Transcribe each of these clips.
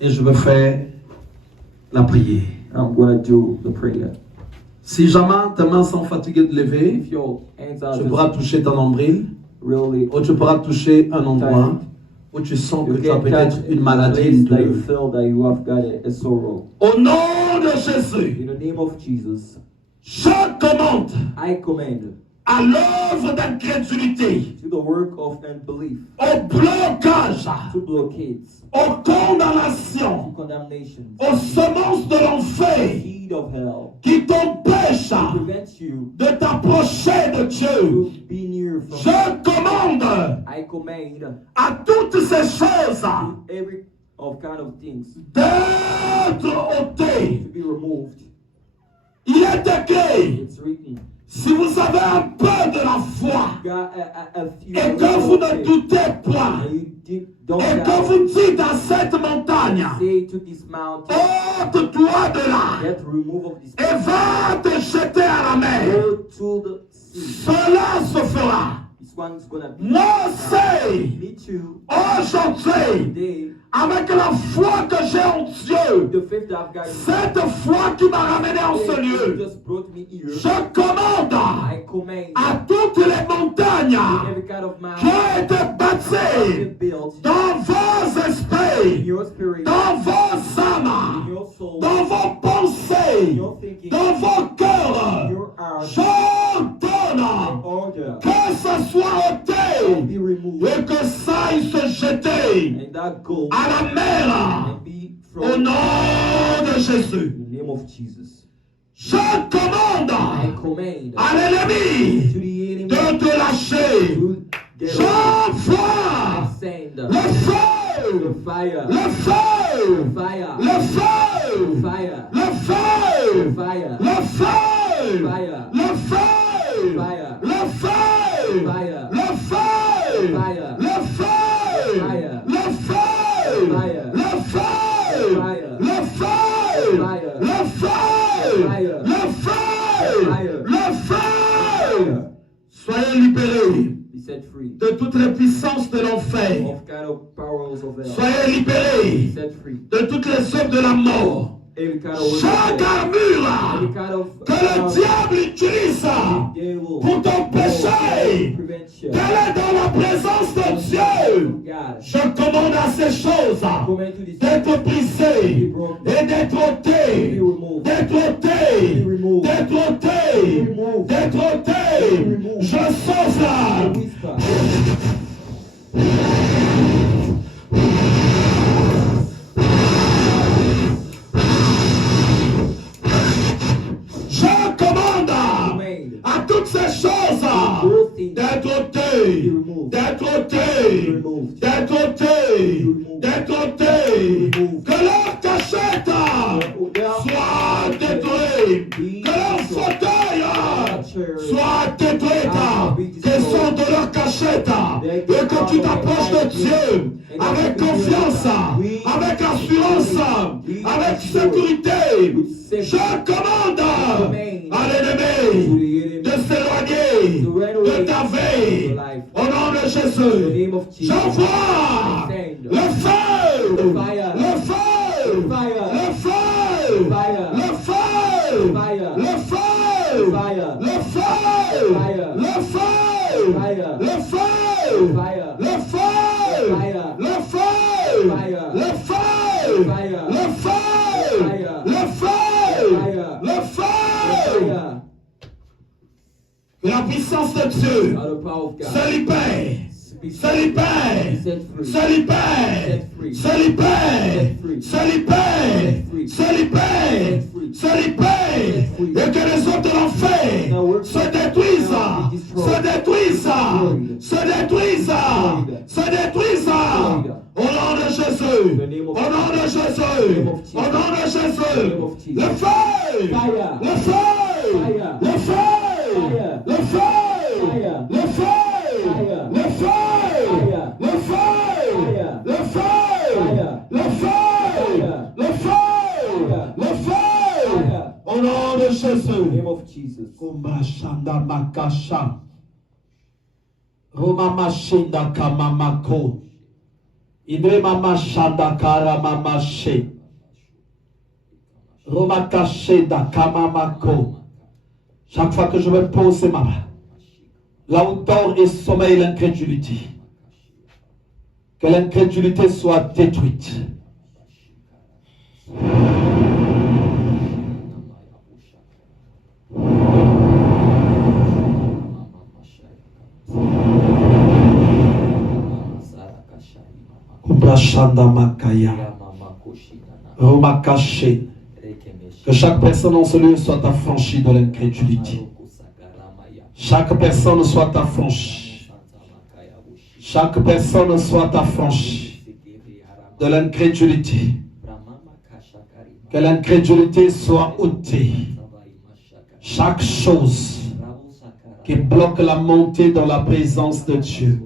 et je vais faire la prière. I'm going to do the prayer. Si jamais tes mains sont fatiguées de lever, If your hands are tu just pourras toucher ton nombril, really ou tu pourras toucher un endroit où tu sens que you tu as can peut-être touch une a maladie, place une that you douleur. feel that you have got a sorrow. Au nom de Jésus, In the name of Jesus, je commande I command à l'œuvre d'incrédulité, to the work of unbelief, au blocage, to blockades, aux to condamnations, condemnations, aux semences de l'enfer seed of hell, qui t'empêchent to prevent you de t'approcher de Dieu. to be near from Je commande I command à toutes ces choses to every of kind of things d'être ôtées. to be removed. Il est écrit, It's written. si vous avez un peu de la foi You got a few et que vous ne doutez point, and you don't et que doubt. vous dites à cette montagne, Say to this mountain, ôte-toi de là get remove of this et va te jeter à la mer. go to the sea. Cela se fera. This one is gonna be Moi, c'est me too. aujourd'hui, Today, avec la foi que j'ai en Dieu, the faith that I've got in cette foi qui m'a ramené en ce you lieu, just brought me here. je commande I command à toutes les montagnes every kind of qui mountain ont été to bâties be built dans vos in esprits, your spirit, dans vos in âmes, your soul, dans vos in pensées, your thinking, dans vos in cœurs. your heart, J'ordonne order, que ce soit ôté be removed, et que ça aille se jeter and that go à la mer and be au thrown nom de Jésus. in the name of Jesus. Je commande I command à l'ennemi to the enemy de te lâcher. to get J'envoie send le the feu, fire, le feu, fire, le feu, fire, le feu, fire, le feu, fire, le feu, fire, le feu, fire, le feu, fire, le feu, fire, le feu, fire, le feu, fire, le feu, fire, le feu, fire, le feu, fire, le feu. Soyez libérés be set free de toutes les puissances de l'enfer. of kind of powers of hell, Soyez be libérés set free de toutes les œuvres de la mort. every kind of Chaque armure every kind of que le diable utilise devil pour t'empêcher prevent you d'aller dans la présence de Dieu, God. je commande à ces choses Command to this d'être brisées et d'être ôtées, d'être ôtées, d'être ôtées, d'être ôtées. Je souffle. whisper. Je commande Command à toutes ces choses d'être ôtées, d'être ôtées, d'être ôtées, d'être ôtées. Que leur cachette soit détruite, que leur fauteuil soit détruite, qu'ils sont de leur cachette et que tu t'approches de Dieu avec confiance, avec assurance, avec sécurité. Je commande à l'ennemi de s'éloigner de ta vie au nom de Jésus. J'envoie le feu, le feu, le feu, le feu, le feu, le feu, le feu, le feu, le feu, le feu, le feu, le feu, le feu. Que la puissance de Dieu By the power of God. se libère, Be se libère, set free. se libère, se libère, se libère, se libère, se libère, et que les autres de l'enfer se détruisent, se détruisent, se détruisent, se détruisent. Au nom de Jésus, au nom de Jésus, au nom de Jésus, le feu, le feu, le feu, le feu, le feu, le feu, le feu, le feu, le feu, le feu, le feu, au nom de Jésus. Name of Jesus. Kumashanda makasha. Roma mashinda kamamako. Idre mama shanda kara mama she. Romakashe da kamamako. Chaque fois que je vais poser ma main, là où dort et sommeille l'incrédulité, que l'incrédulité soit détruite. Kubrashanda makaya. Romakashe. Que chaque personne en ce lieu soit affranchie de l'incrédulité. Chaque personne soit affranchie. Chaque personne soit affranchie de l'incrédulité. Que l'incrédulité soit ôtée. Chaque chose qui bloque la montée dans la présence de Dieu,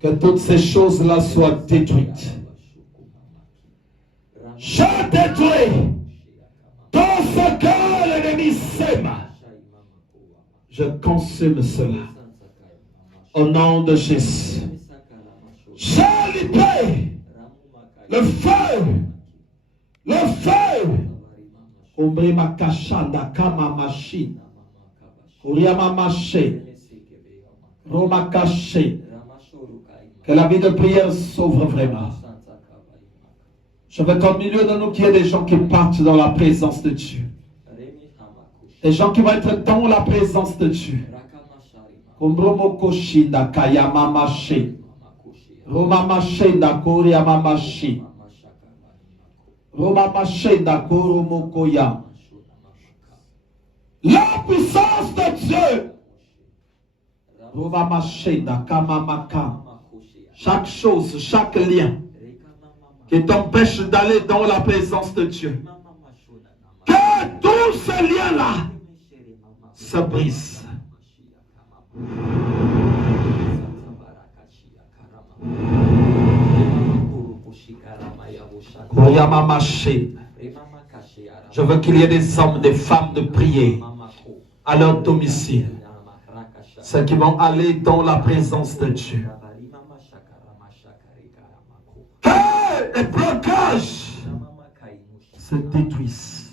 que toutes ces choses-là soient détruites. Je détruis tout ce que l'ennemi sème. Je consume cela. Au nom de Jésus. Je libère le feu. Le feu. Ombrima kashanda kama machine. Kuriama maché. Roma caché. Que la vie de prière s'ouvre vraiment. Je veux qu'au milieu de nous, qu'il y ait des gens qui partent dans la présence de Dieu. Des gens qui vont être dans la présence de Dieu. Kumbromo koshinda kayama maché. Roma machenda kuriama maché. Roma machenda kurumo koya. La puissance de Dieu. Roma machenda kamamaka. Chaque chose, chaque lien qui t'empêche d'aller dans la présence de Dieu. Que tous ces liens-là se brisent. Je veux qu'il y ait des hommes, des femmes de prier à leur domicile. Ceux qui vont aller dans la présence de Dieu. Que les blocages se détruisent.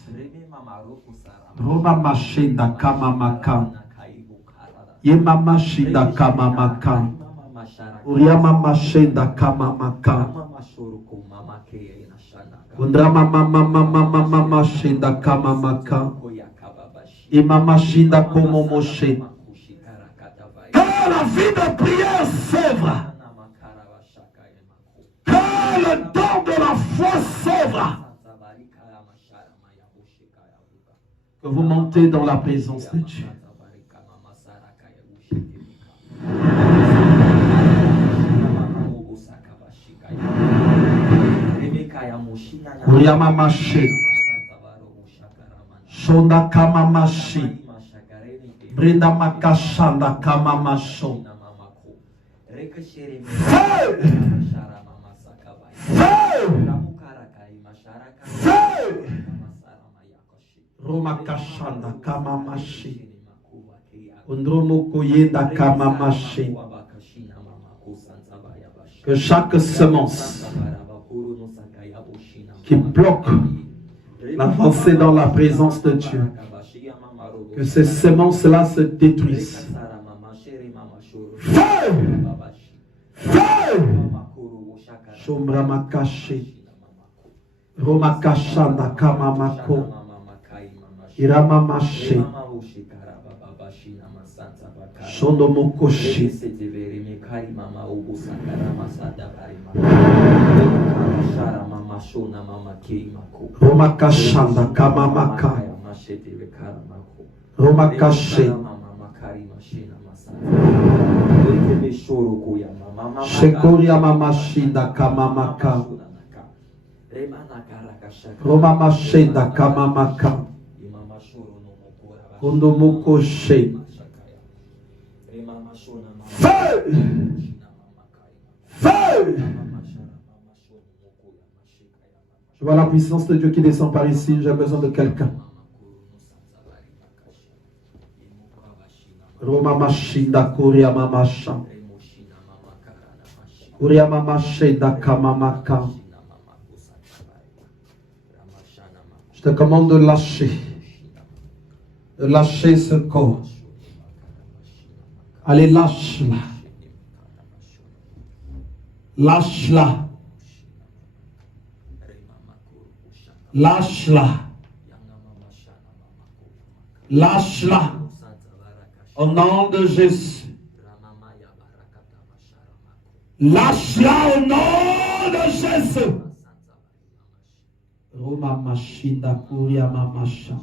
Roma machenda kamamaka. Yemama shinda kamamaka. Uriama machenda kamamaka. Undrama mama machenda kamamaka. Imama shinda komomoshe. Que la vie de prière s'ouvre. Que le don de la foi s'ouvre. Que vous montez dans la présence de Dieu. Kuriama mashi. Shonda kama mashi. Brenda makashanda kama masho. Feu! Feu! Feu! Roma kashanda kama mashi. Undromo koyenda kama mashi. Que chaque semence qui bloque l'avancée dans la présence de Dieu, que ces semences-là se détruisent. Feu! Feu! Shombrama kashi. Roma kashanda kama mako. Irama mashi. Shondo mokoshi. Roma kashanda kama maka. Roma kashi. Shekoria mama shinda kama maka. Roma mashenda kama maka. Kondo mokoshe. Feu! Feu! Je vois la puissance de Dieu qui descend par ici. J'ai besoin de quelqu'un. Roma mashinda koria mamasha. Je te commande de lâcher. De lâcher ce corps. Allez, lâche-la. Lâche-la. Lâche-la. Lâche-la. Au nom de Jésus. Lâche-la au nom de Jésus. Roma Mashinda Kuria Mamasha.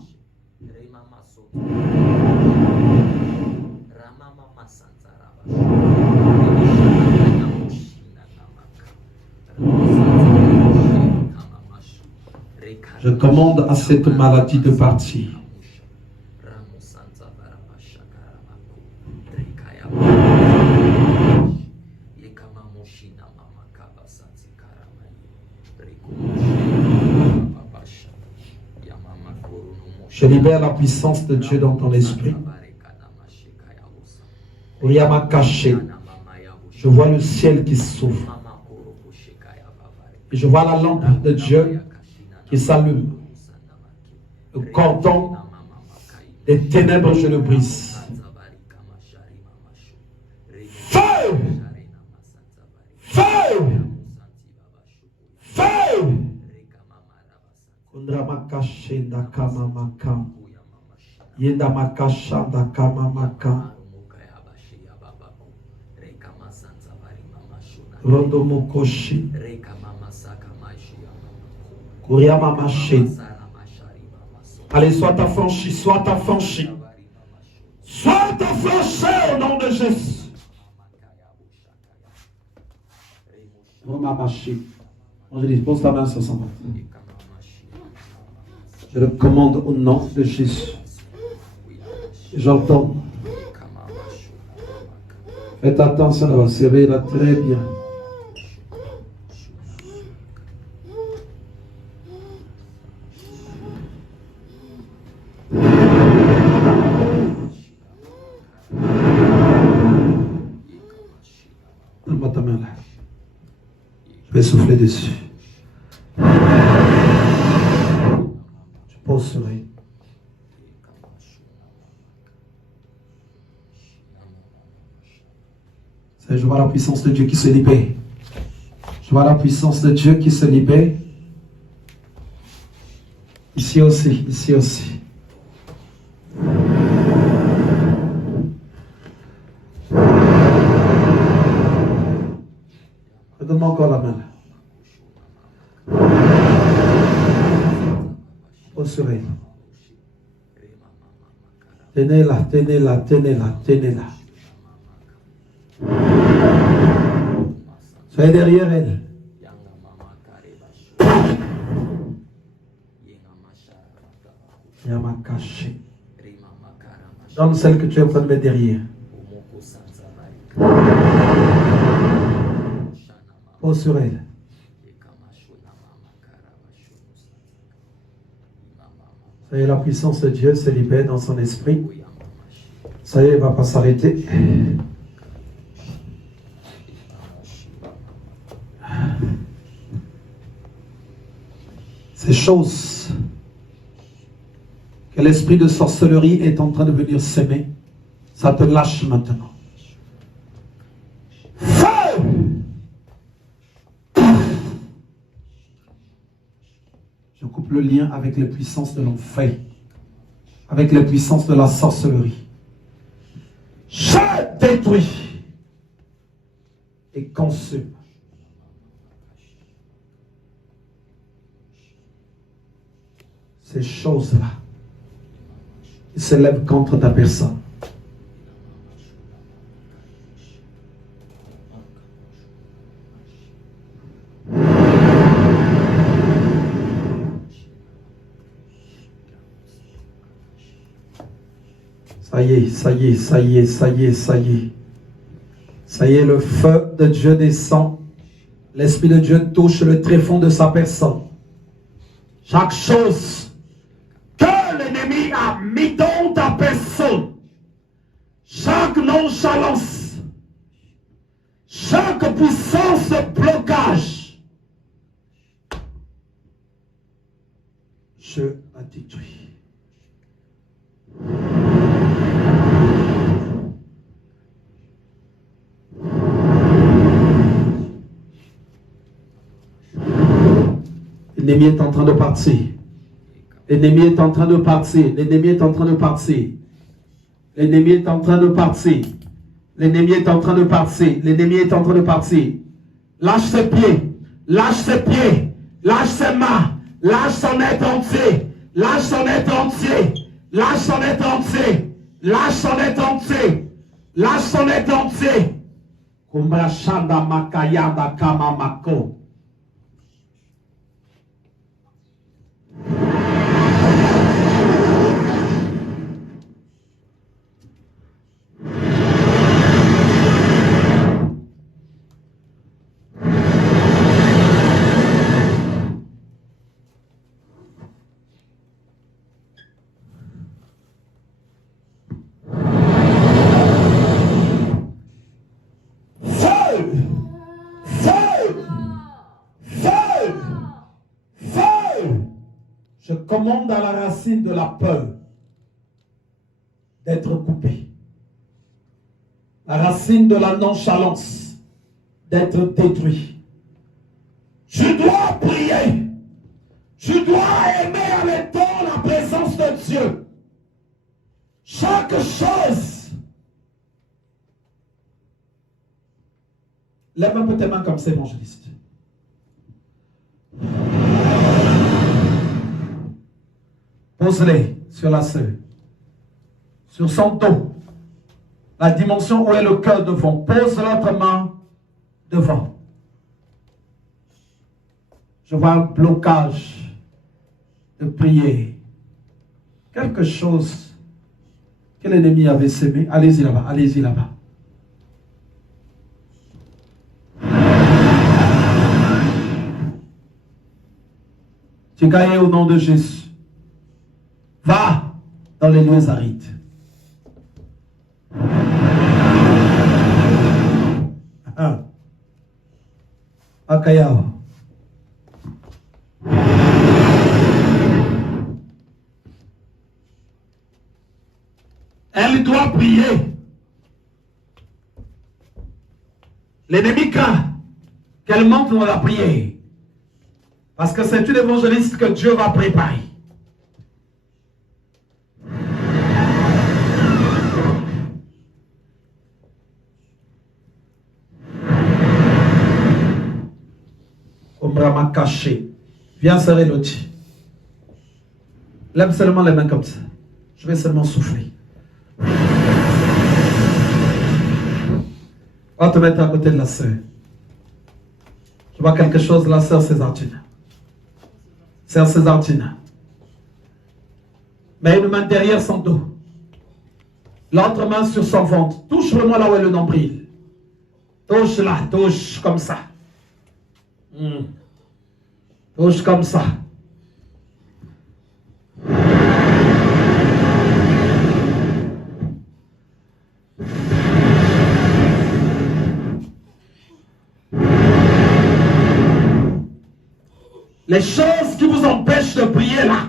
Je commande à cette maladie de partir. Je libère la puissance de Dieu dans ton esprit. Oriama caché. Je vois le ciel qui s'ouvre. Et je vois la lampe de Dieu qui s'allume. Le cordon des ténèbres, je le brise. Feu! Feu! Feu! Kundramakashenda kamamaka. Yendamakashanda kamamaka. Rondomokoshi. Kuriamamashi. Allez, sois affranchi, sois affranchi. Sois affranchi au nom de Jésus. Romamashi. Je dispose ta main sur son ventre. Je le commande au nom de Jésus. J'entends. Faites attention, ça va là très bien. Donne-moi ta main là. Je vais souffler dessus. Je pose sur elle. Je vois la puissance de Dieu qui se libère. Je vois la puissance de Dieu qui se libère. Ici aussi, ici aussi. Donne-moi encore la main. Pose sur elle. Tenez-la, tenez-la, tenez-la, tenez-la. Soyez derrière elle. Yamakashi. Donne celle que tu es en train de mettre derrière. Pose sur elle. Ça y est, la puissance de Dieu se libère dans son esprit. Ça y est, elle ne va pas s'arrêter. Ces choses que l'esprit de sorcellerie est en train de venir s'aimer, ça te lâche maintenant. Feu! Je coupe le lien avec les puissances de l'enfer, avec les puissances de la sorcellerie. Je détruis et consume ces choses-là qui se lèvent contre ta personne. Ça y est, ça y est, ça y est, ça y est, ça y est. Ça y est, le feu de Dieu descend. L'Esprit de Dieu touche le tréfonds de sa personne. Chaque chose que l'ennemi a mis dans ta personne, chaque nonchalance, chaque chaque puissance de blocage, je la détruis. L'ennemi est en train de partir. L'ennemi est en train de partir. L'ennemi est en train de partir. L'ennemi est en train de partir. L'ennemi est en train de partir. L'ennemi est en train de partir. Lâche ses pieds. Lâche ses pieds. Lâche ses mains. Lâche son être entier. Lâche son être entier. Lâche son être entier. Lâche son être entier. Lâche son être entier. Kumbrashanda makayada kama mako. Je commande à la racine de la peur d'être coupée. La racine de la nonchalance d'être détruite. Je dois prier. Je dois aimer avec toi la présence de Dieu. Chaque chose. Lève un peu tes mains comme ça, évangéliste. Pose-les sur la sœur, sur son dos, la dimension où est le cœur devant. Pose l'autre main devant. Je vois un blocage de prière. Quelque chose que l'ennemi avait semé. Allez-y là-bas, allez-y là-bas. Tu gagnes au nom de Jésus. Va dans les lieux arides. Akayao. Elle doit prier. L'ennemi craint qu'elle monte dans la prière. Parce que c'est une évangéliste que Dieu va préparer. Ombrama caché. Viens serrer l'autre. Lève seulement les mains comme ça. Je vais seulement souffler. On va te mettre à côté de la sœur. Je vois quelque chose de la sœur Césartine. Sœur Césartine. Mais une main derrière son dos. L'autre main sur son ventre. Touche vraiment là où est le nombril. Touche là, touche comme ça. Touche comme ça. Les choses qui vous empêchent de prier là,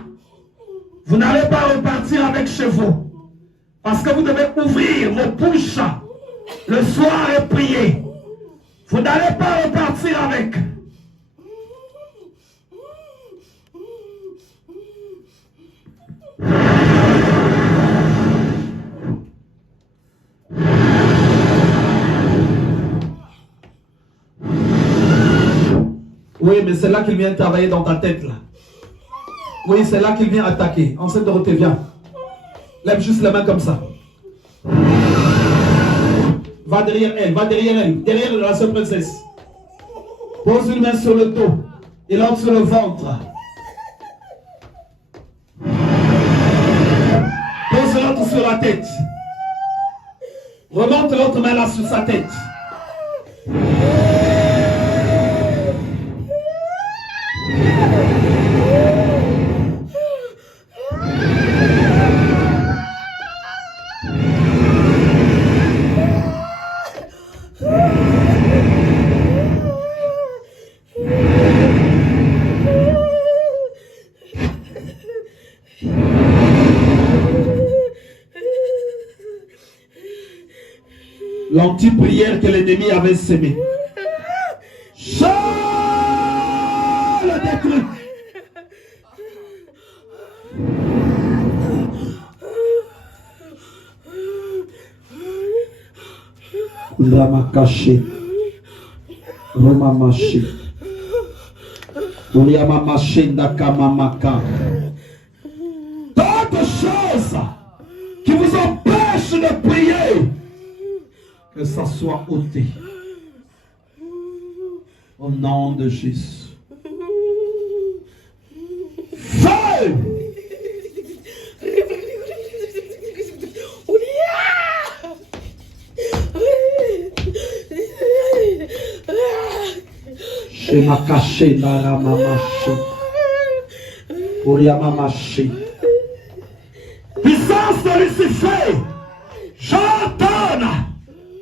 vous n'allez pas repartir avec chez vous. Parce que vous devez ouvrir vos bouches le soir et prier. Vous n'allez pas repartir avec. Oui, mais c'est là qu'il vient travailler dans ta tête là. Oui, c'est là qu'il vient attaquer. Enceinte Dorothée, viens. Lève juste la main comme ça. Va derrière elle, derrière la sœur princesse. Pose une main sur le dos et l'autre sur le ventre. Pose l'autre sur la tête. Remonte l'autre main là sur sa tête. l'anti-prière que l'ennemi avait sémée. Je le détruis. Ramakashi, Romamashi, Uriamamashi, Nakamamaka. D'autres choses qui vous empêchent de prier, que ça soit ôté. Au nom de Jésus. Feu! Shemakashi Naramamashi. Uriamamashi. Puissance de Lucifer, j'ordonne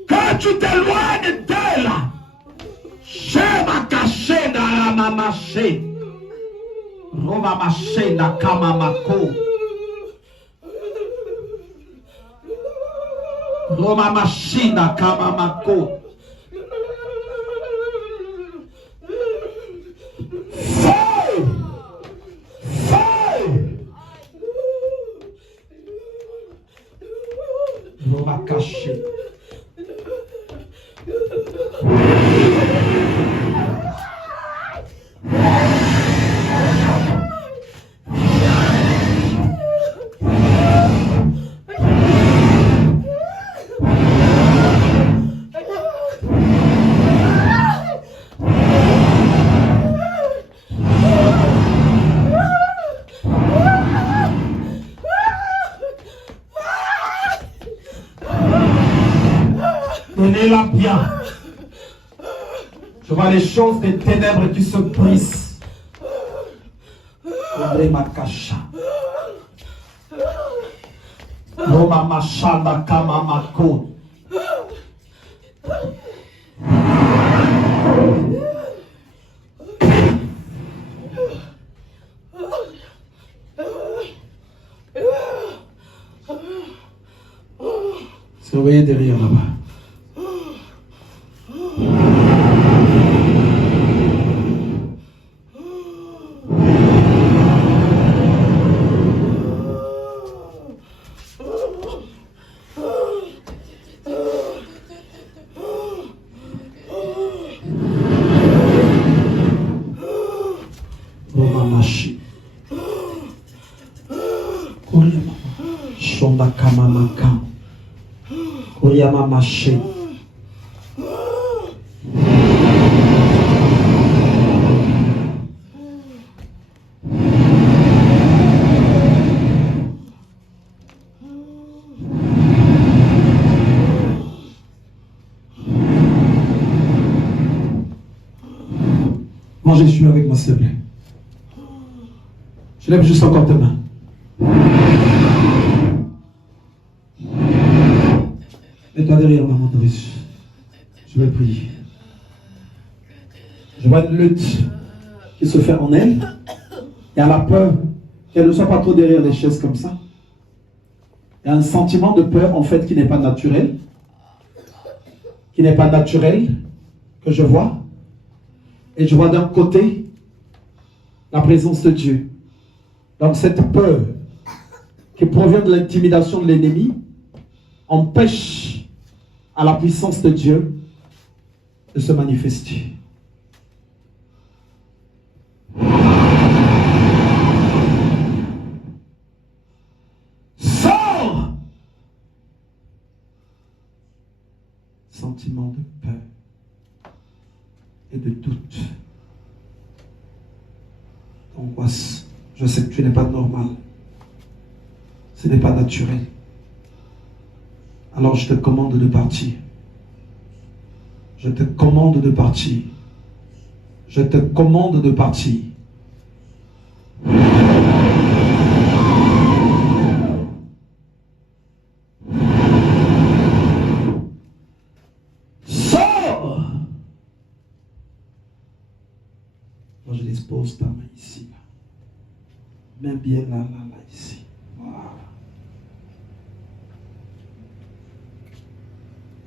que tu t'éloignes d'elle. Shemakashi Naramamashi. Romamashi Nakamamako. Romamashi Nakamamako. Feu! Feu! Romakashi. Tenez-la bien. Je vois les choses des ténèbres qui se brisent. Makasha. Roma Mashanda Kamamako. Surveillez derrière là-bas. Romamashi. Koryama. Shonda Kamamaka. Koryama Mashi. Moi, je suis avec moi, s'il te plaît. Je lève juste encore tes mains. Mets-toi derrière maman Doris. Je vais prier. Je vois une lutte qui se fait en elle. Il y a la peur qu'elle ne soit pas trop derrière les chaises comme ça. Il y a un sentiment de peur en fait qui n'est pas naturel. Qui n'est pas naturel, que je vois. Et je vois d'un côté la présence de Dieu. Donc cette peur qui provient de l'intimidation de l'ennemi empêche à la puissance de Dieu de se manifester. Sors! Sentiment de peur et de doute, d'angoisse. Je sais que tu n'es pas normal. Ce n'est pas naturel. Alors je te commande de partir. Je te commande de partir. Je te commande de partir. Sors! Moi je dispose ta main ici. Mets bien là, ici. Voilà.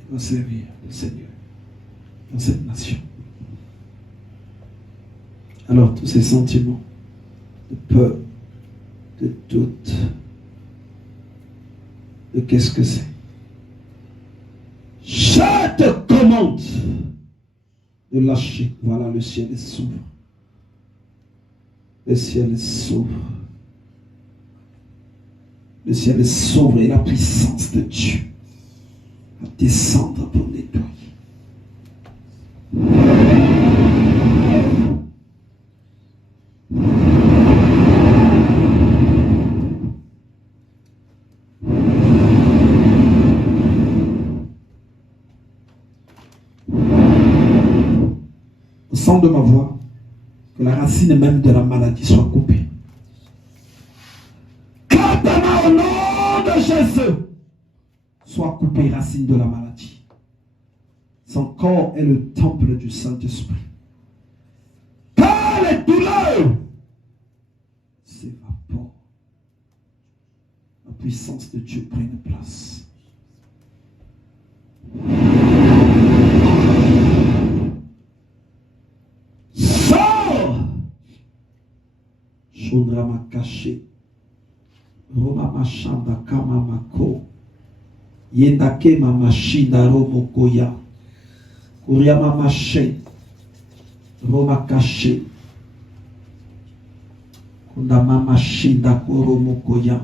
qui va servir le Seigneur dans cette nation. Alors tous ces sentiments de peur, de doute, de qu'est-ce que c'est? Je te commande de lâcher. Voilà, le ciel est s'ouvre. Le ciel s'ouvre. Le ciel s'ouvre et la puissance de Dieu va descendre pour nettoyer. Au son de ma voix, que la racine même de la maladie soit coupée. Au nom de Jésus, soit coupée, racine de la maladie. Son corps est le temple du Saint-Esprit. Quand les douleurs s'évaporent, la puissance de Dieu prend une place. Sors! Chaudra m'a caché. Roma mashanda kama mako yendake mama shinda romo koya kuria mama she Roma caché kunda mama shinda koromo koya.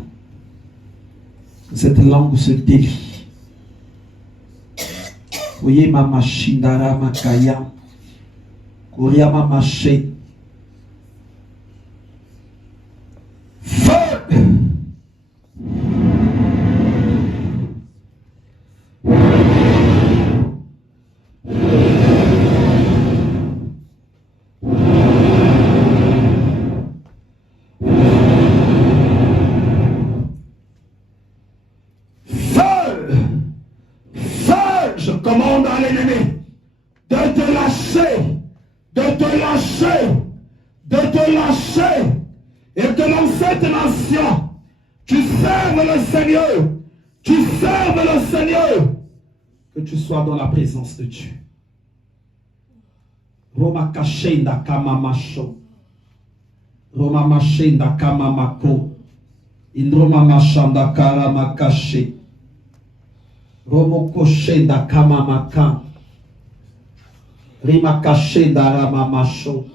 Cette langue se délie. Voyez mama shinda rama kaya kuria mama she. Et que dans cette nation, tu serves le Seigneur, que tu sois dans la présence de Dieu. Roma kashenda kama masho, Roma mashenda kama mako, Indroma mashanda kara makashe, Romo koshenda kama makan, Rima kashenda rama masho,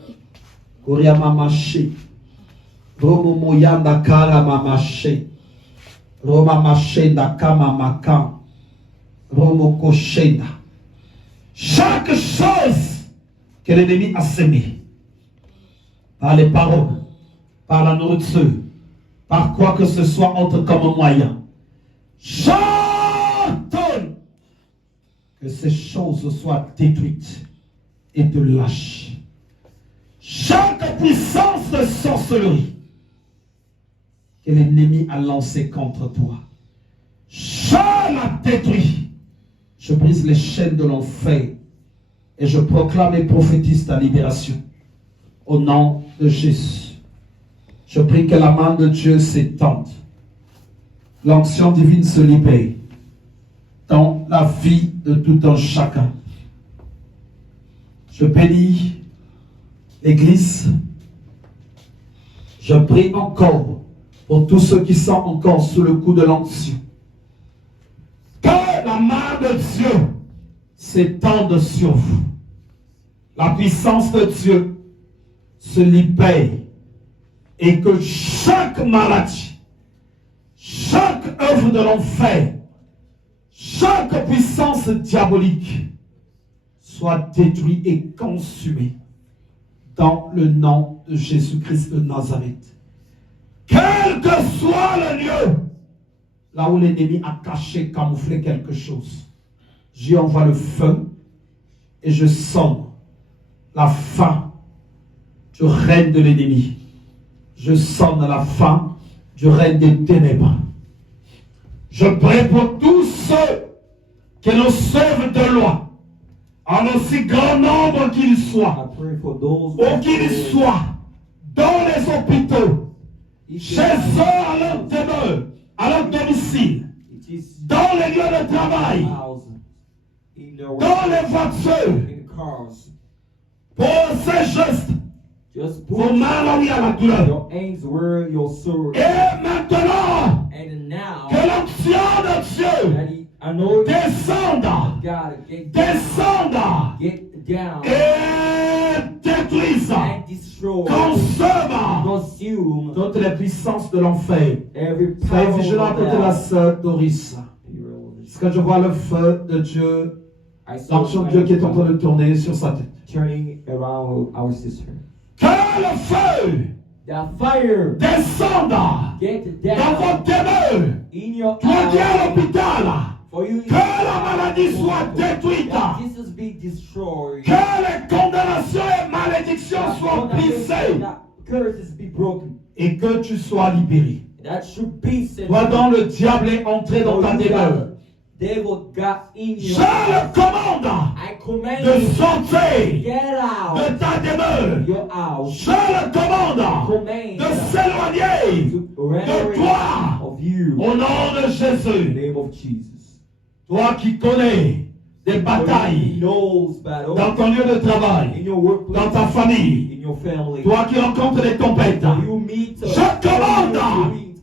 Korea mamashi, Romo moyanda kara mamashi, Roma mashenda kama makan, Romo koshenda. Chaque chose que l'ennemi a semée, par les paroles, par la nourriture, par quoi que ce soit entre comme moyen, j'ordonne que ces choses soient détruites et de lâches. Chaque puissance de sorcellerie que l'ennemi a lancée contre toi, je la détruis. Je brise les chaînes de l'enfer et je proclame et prophétise ta libération. Au nom de Jésus, je prie que la main de Dieu s'étende. L'onction divine se libère dans la vie de tout un chacun. Je bénis l'Église. Je prie encore pour tous ceux qui sont encore sous le coup de l'onction. Que la main de Dieu s'étende sur vous. La puissance de Dieu se libère et que chaque maladie, chaque œuvre de l'enfer, chaque puissance diabolique soit détruite et consumée dans le nom de Jésus-Christ de Nazareth. Quel que soit le lieu là où l'ennemi a caché, camouflé quelque chose, j'y envoie le feu et je sonne la fin du règne de l'ennemi. Je sonne la fin du règne des ténèbres. Je prie pour tous ceux qui nous servent de loi, en aussi grand nombre qu'ils soient, ou qu'ils soient dans les hôpitaux, chez eux à leur demeure, à leur domicile, dans les lieux de travail. in their dans les voitures, in cars. posez juste Just vos put mains là où il y a la douleur. your hands where your sword. Et maintenant, And now que l'onction de Dieu that he anointed descende, God, get down, descende get down, et détruise, and destroy, consume consume toutes les puissances de l'enfer. every Soyez power vigilant of contre la hell. sœur Doris. Parce que je vois le feu de Dieu, I saw l'action de Dieu qui est en train de tourner sur sa tête. turning around our sister. Que le feu The fire descende get dans down votre demeure. in your Toi qui es à eyes. l'hôpital, For you que la maladie soit détruite. that Jesus be destroyed. Que les condamnations et malédictions soient brisées. That curses be broken. Et que tu sois libéré. That should be set. Toi dont le diable est entré dans ta demeure. Devil got in Je your le commande I command de you sortir get out de ta demeure. your house. Je le commande Command de s'éloigner to de render toi of you au nom de in the Jésus. name of Jesus. Toi qui connais des He batailles knows battle dans ton lieu de travail, in your workplace, dans ta famille, in your family. toi qui rencontres des tempêtes, You meet Je commande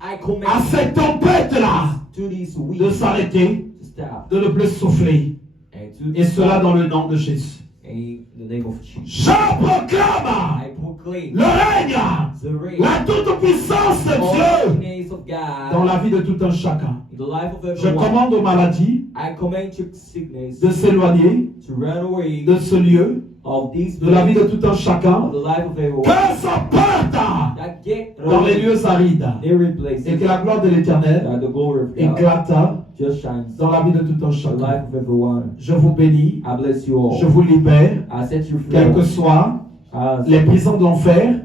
I à command ces tempêtes-là to this de week s'arrêter, to stop de ne plus souffler, and to et cela dans le nom de Jésus. in the name of Jesus. Je proclame I proclaim le règne, the reign la toute-puissance de of Dieu the names of God dans la vie de tout un chacun. in the life of Je everyone. commande aux maladies I command to sickness de s'éloigner to run away de ce lieu, of these de la vie de places, tout un of chacun, the life of everyone que ça parte that get dans les away lieux arides, every place et que la gloire de l'Éternel that the glory of God éclate just shines dans la vie de tout un the chacun. life of everyone. Je vous bénis, I bless you all. je vous libère, I set you free. quelles que soient As les prisons de l'enfer,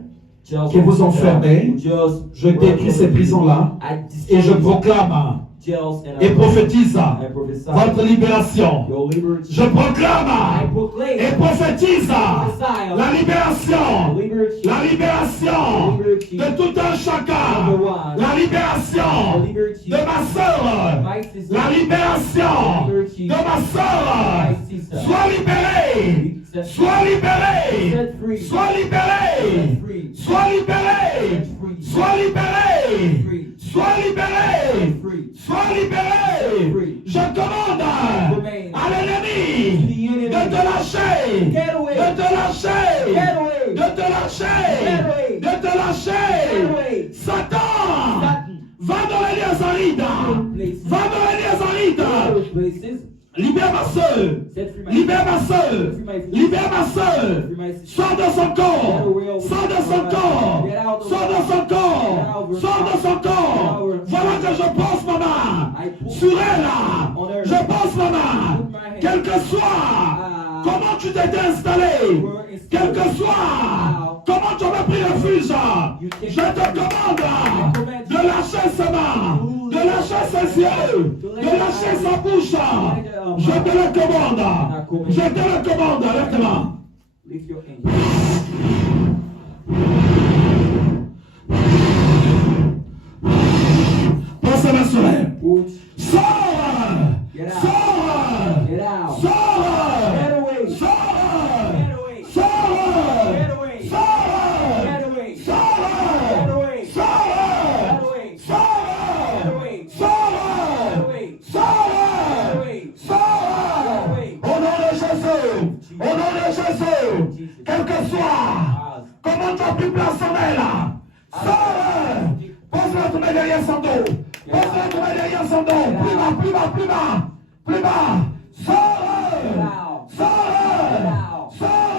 just qui vous enfermez, just je détruis ces prisons-là I et je destroy proclame jails and et prophétise I prophesy votre libération. your liberty. Je I proclame proclaim et prophétise prophesy la libération, liberty, la libération liberty de tout un chacun, la libération liberty de ma soeur, my sister, la libération de ma soeur. my sister. Sois libéré, sois libéré, Set free. sois libéré, Free. sois libéré, Free. sois libéré, Free. sois libéré, Free. sois libéré. Free. Je commande à l'ennemi de te lâcher, Get away. de te lâcher, Get away. de te lâcher, Get away. de te Get lâcher. away. Satan, Satan. va dans les lieux arides, va dans les lieux arides. Places. Libère ma soeur, Set free my libère ma soeur, libère ma soeur. Sors de son corps, sors de son corps, sors de son corps, sors de son corps. Voilà que je pose ma main sur elle, je pose ma main, quel que soit comment tu t'étais installé, quel que soit comment tu avais pris refuge, je te commande de lâcher ses mains, de lâcher ses yeux, de lâcher sa bouche. Je te le commande, je te le commande, lève tes mains. Lift your hand. Pense à ma soeur. Put. Sors! Get out. Sors! Get out. Sors! Get away. Sors! Get away. Sors! Get away. Sors! Get away. Sors! Get away. Sors! Get away. Sors! Get away. Sors! Get away. Sors! Get away. Sors! Au nom de Jésus! Au nom de Jésus! Quel que soit, comment tu as pris place en elle? Sors! Pose-la tomber derrière son dos! Pose-la tomber derrière son dos! Plus bas, plus bas, plus bas! Plus bas! Sors! Sors! Sors!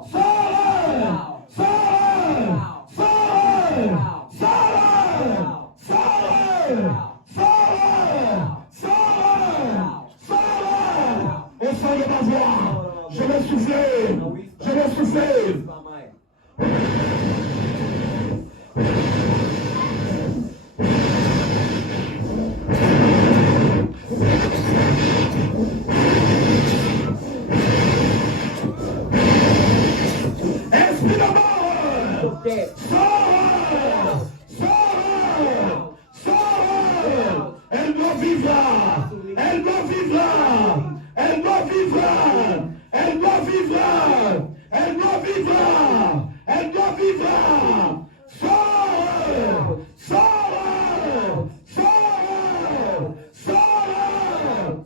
Sors! Sors! Sors! Au son de ma voix, je vais souffler, je vais souffler. Esprit de mort, sors, sors, sors. Elle doit vivre, elle doit vivre, elle Elle doit vivre. Elle doit vivre. Elle doit vivre. Elle doit vivre. Sors. Sors. Sors. Sors.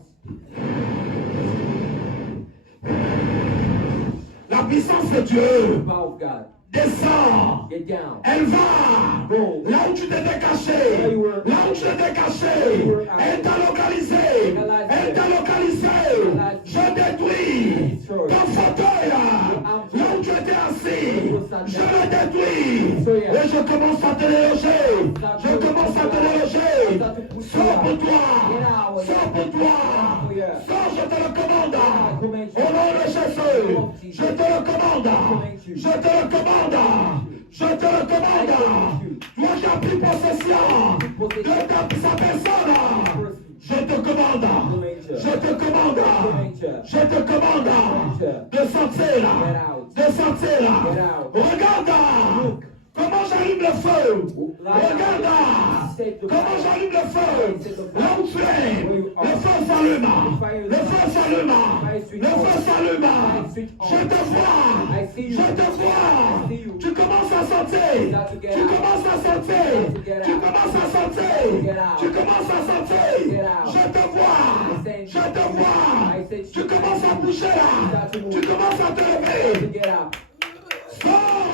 La puissance de Dieu Power of God. descend. Get down. Elle va Go. là où tu t'étais caché. Là où tu t'étais caché. Elle t'a localisé. Elle t'a localisé. Je détruis ton fauteuil. Là où tu étais assis. Je le détruis. Et je commence à te déloger. Je commence à te déloger. Sors pour toi. Sors pour toi. Sors, je te le commande. Au nom de Jésus. Je te le commande. Je te le commande. Je te le commande. Toi qui as pris possession de sa personne. Je te commande. Je te commande. Je te commande de sortir là. De sortir là. Regarde. Comment j'allume le feu. Regarde. Comment j'allume le feu. Là où tu es. Le feu s'allume. Le feu s'allume. Le feu s'allume. Je te vois. Je te vois. Tu commences à sortir. Tu commences à sortir. Tu commences à sortir. Tu commences à sortir. Je te vois. Je te vois. Tu commences à bouger là. Tu commences à te lever. Sors.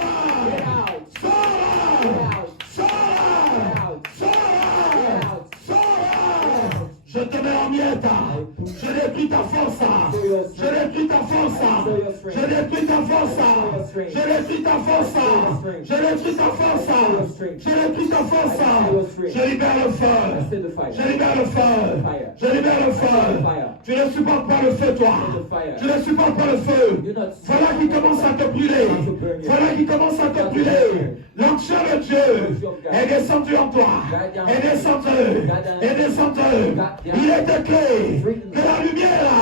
Sors. Sors. Sors. Sors. Je te mets en miettes. Je détruis ta force. Je détruis ta force. Je détruis ta force. Je détruis ta force. Je détruis ta force. Je détruis ta force. Je libère le feu. Je libère le feu. Je libère le feu. Tu ne supportes pas le feu, toi. Tu ne supportes pas le feu. Voilà qui commence à te brûler. Voilà qui commence à te brûler. L'onction de Dieu est descendue en toi. Est descendue. Est descendue. Il est écrit que la lumière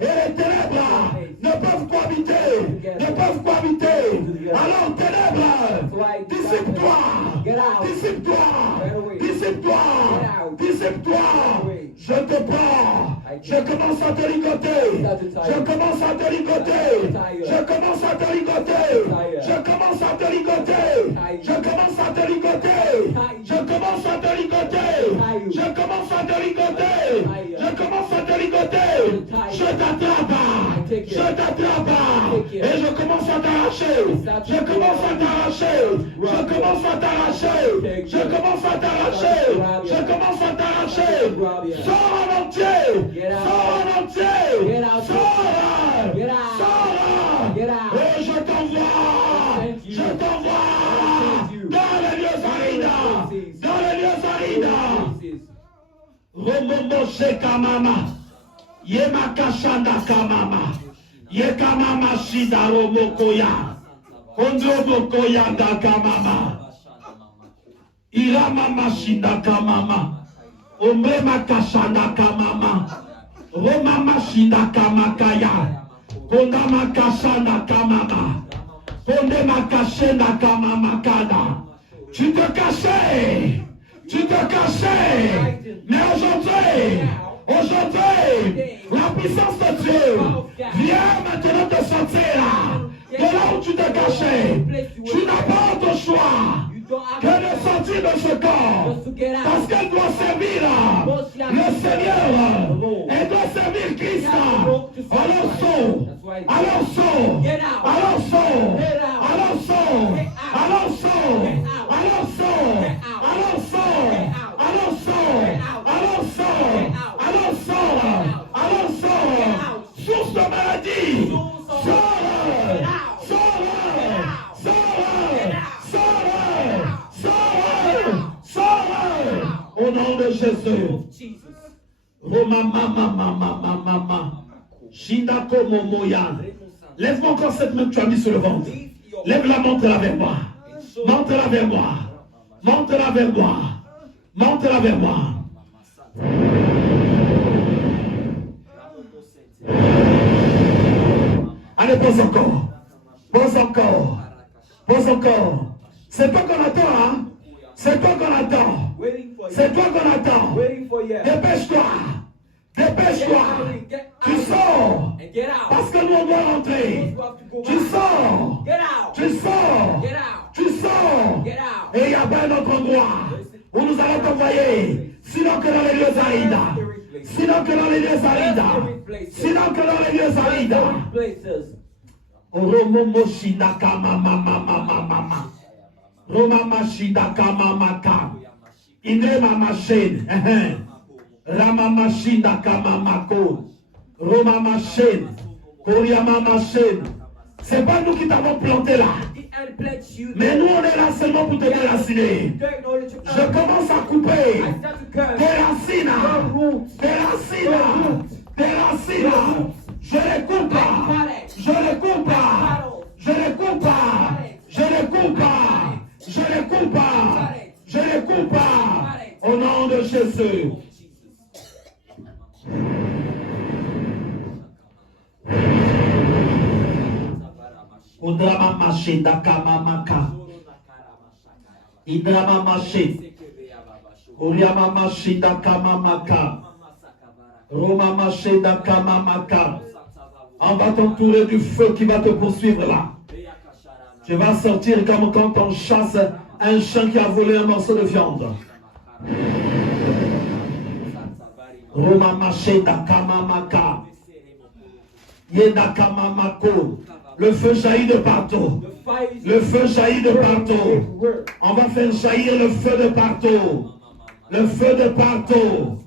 et les ténèbres ne peuvent cohabiter. Ne peuvent cohabiter. Alors ténèbres, dissipe-toi. Dissipe-toi. Dissipe-toi. Dissipe-toi. Je te prends. Je commence à te ligoter. Je commence à te ligoter. Je commence à te ligoter. Je commence à te ligoter. Je commence à te ligoter. Je commence à te ligoter. Je commence à te ligoter. Je commence à te ligoter. Je t'attrape. Je t'attrape. Et je commence à t'arracher. Je commence à t'arracher. Je commence à t'arracher. Je commence à t'arracher. Je commence à t'arracher. Sors en entier. Sors en entier. Sors. Sors. Et je t'envoie. Je t'envoie dans les lieux arides. Dans les lieux arides. Romomo shekamama. Yemakashanda kamama. Yekamama shida romokoya. Kondrobokoya da kamama. Iramama shinda kamama. Ombre makashanda kamama. Romama shinda kamakaya. Konda makashanda kamama. Konde makashenda kamama kada. Tu te cachais. Tu te cachais. Mais aujourd'hui, la puissance de Dieu vient maintenant te sortir là. De là où tu te cachais. Tu n'as pas d'autre choix que de sortir de ce corps. Parce qu'elle doit servir le Seigneur. Elle doit servir Christ. Alors sors. Alors sors. Alors sors. Alors sors. Alors sors. Alors sors. Alors sors. Alors sors. Alors sors. Alors sors. Alors sors. Source de maladie. Sors. Au nom de Jésus. Roma mama mama mama mama. Shindako momoya. Lève-moi encore cette main que tu as mis sur le ventre. Lève-la, monte-la vers moi. Monte-la vers moi. Monte-la vers moi. Monte-la vers moi. Allez, pose encore. Pose encore. Pose encore. C'est toi qu'on attend, hein? C'est toi qu'on attend. C'est toi qu'on attend. Dépêche-toi. Dépêche-toi. Tu sors. and get out. Parce que nous on doit rentrer. You have to go Tu out. sors. Get out. Tu sors. Get out. Tu sors. Get out. Et il y a pas un autre endroit où nous allons t'envoyer. Sinon que dans les lieux arides. Sinon que dans les lieux arides. Sinon que dans les lieux arides. Places. Romomoshida kama mama mama mama. Romamashida kama maka. Ine mama shed. Ramamashida kama mako. Romamashid. Koryamamashid. C'est pas nous qui t'avons planté là. Mais nous on est là seulement pour te déraciner. Je commence à couper tes racines. Tes racines. Tes racines. Je les coupe pas. Je les coupe pas. Je les coupe pas. Je les coupe pas. Je les coupe pas. Je les coupe pas. Au nom de Jésus. Udrama machida kamamaka. Idrama machid. Uryama machida kamamaka. Roma machida kamamaka. On va t'entourer du feu qui va te poursuivre là. Tu vas sortir comme quand on chasse un chien qui a volé un morceau de viande. Roma machida kamamaka. Yeda kamamako. Le feu jaillit de partout. Le feu jaillit de partout. On va faire jaillir le feu de partout. Le feu de partout.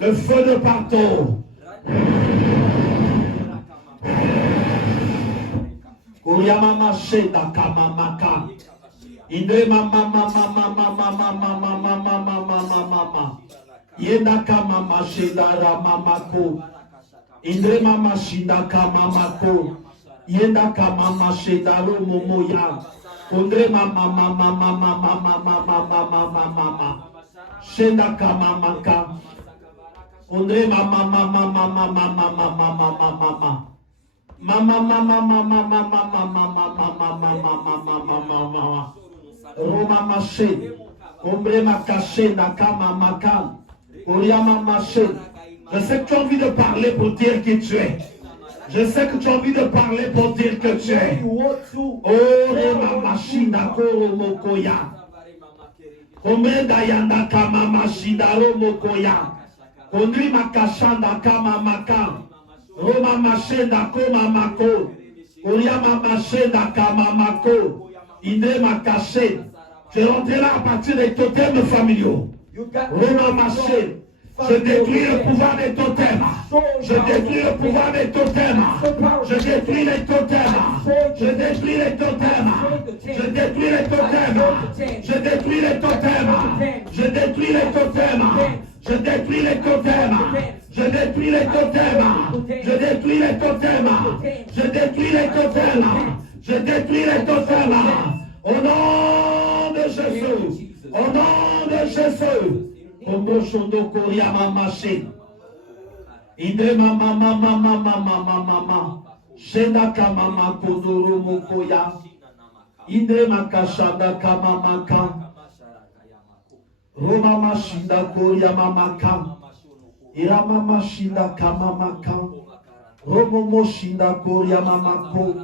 Le feu de partout. Koryama sheda kamamaka. Inde mama mama mama mama mama mama mama mama. Yeda kamama sheda ramamako. Inde mama shida kamamako. Yenda kamama shedaro momoya. Ondre mama mama mama mama mama mama mama. Shenda kamamaka. Ondre mama mama mama mama mama mama mama. Mama mama mama mama mama mama mama mama. Roma maché. Ombre makashenda kamamaka. Oriama maché. Je sais que tu as envie de parler pour dire qui tu es. Je sais que tu as envie de parler pour dire que tu es. Oh, Rema Machina Koro Mokoya. Omeda Yanda Kama Machida Romokoya. Kondri Makashanda Kama Maka. Roma Machenda Koma Mako. Oriama Machenda Kama Mako. Inde Makaché. Tu es rentré là à partir des totems familiaux. Roma Machenda. Je détruis le pouvoir des totems. Je détruis le pouvoir des totems. Je détruis les totems. Je détruis les totems. Je détruis les totems. Je détruis les totems. Je détruis les totems. Je détruis les totems. Je détruis les totems. Je détruis les totems. Je détruis les totems. Je détruis les totems. Au nom de Jésus. Au nom de Jésus. Kondo shondo koryama maché. Inde mama mama mama mama mama. Shenda kamama kodoro mokoya. Inde makashanda kamamaka. Roma mashinda koryama maka. Irama mashinda kamamaka. Romo moshinda koryama mako.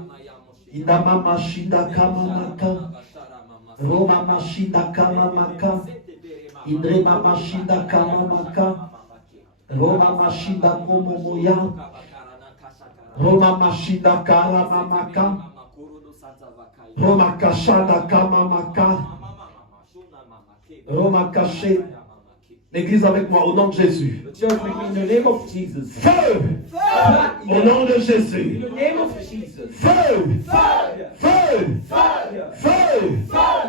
Indama mashinda kamamaka. Roma mashinda kamamaka. Indre mama shinda kamamaka. Roma mashinda komomoya. Roma mashinda karamamaka. Roma kashanda kamamaka. Roma caché. L'église avec moi au nom de Jésus. Feu! Au nom de Jésus. Feu! Feu! Feu! Feu! Feu!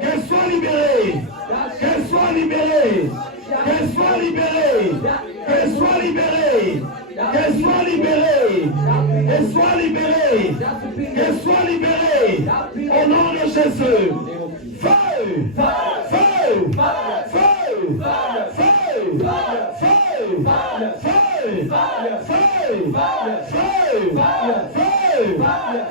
Qu'elle soit libérée. Qu'elle soit libérée. Qu'elle soit libérée. Qu'elle soit libérée. Qu'elle soit libérée. Qu'elle soit libérée. Qu'elle soit libérée. Au nom de Jésus. Feu! Feu! Feu! Feu! Feu!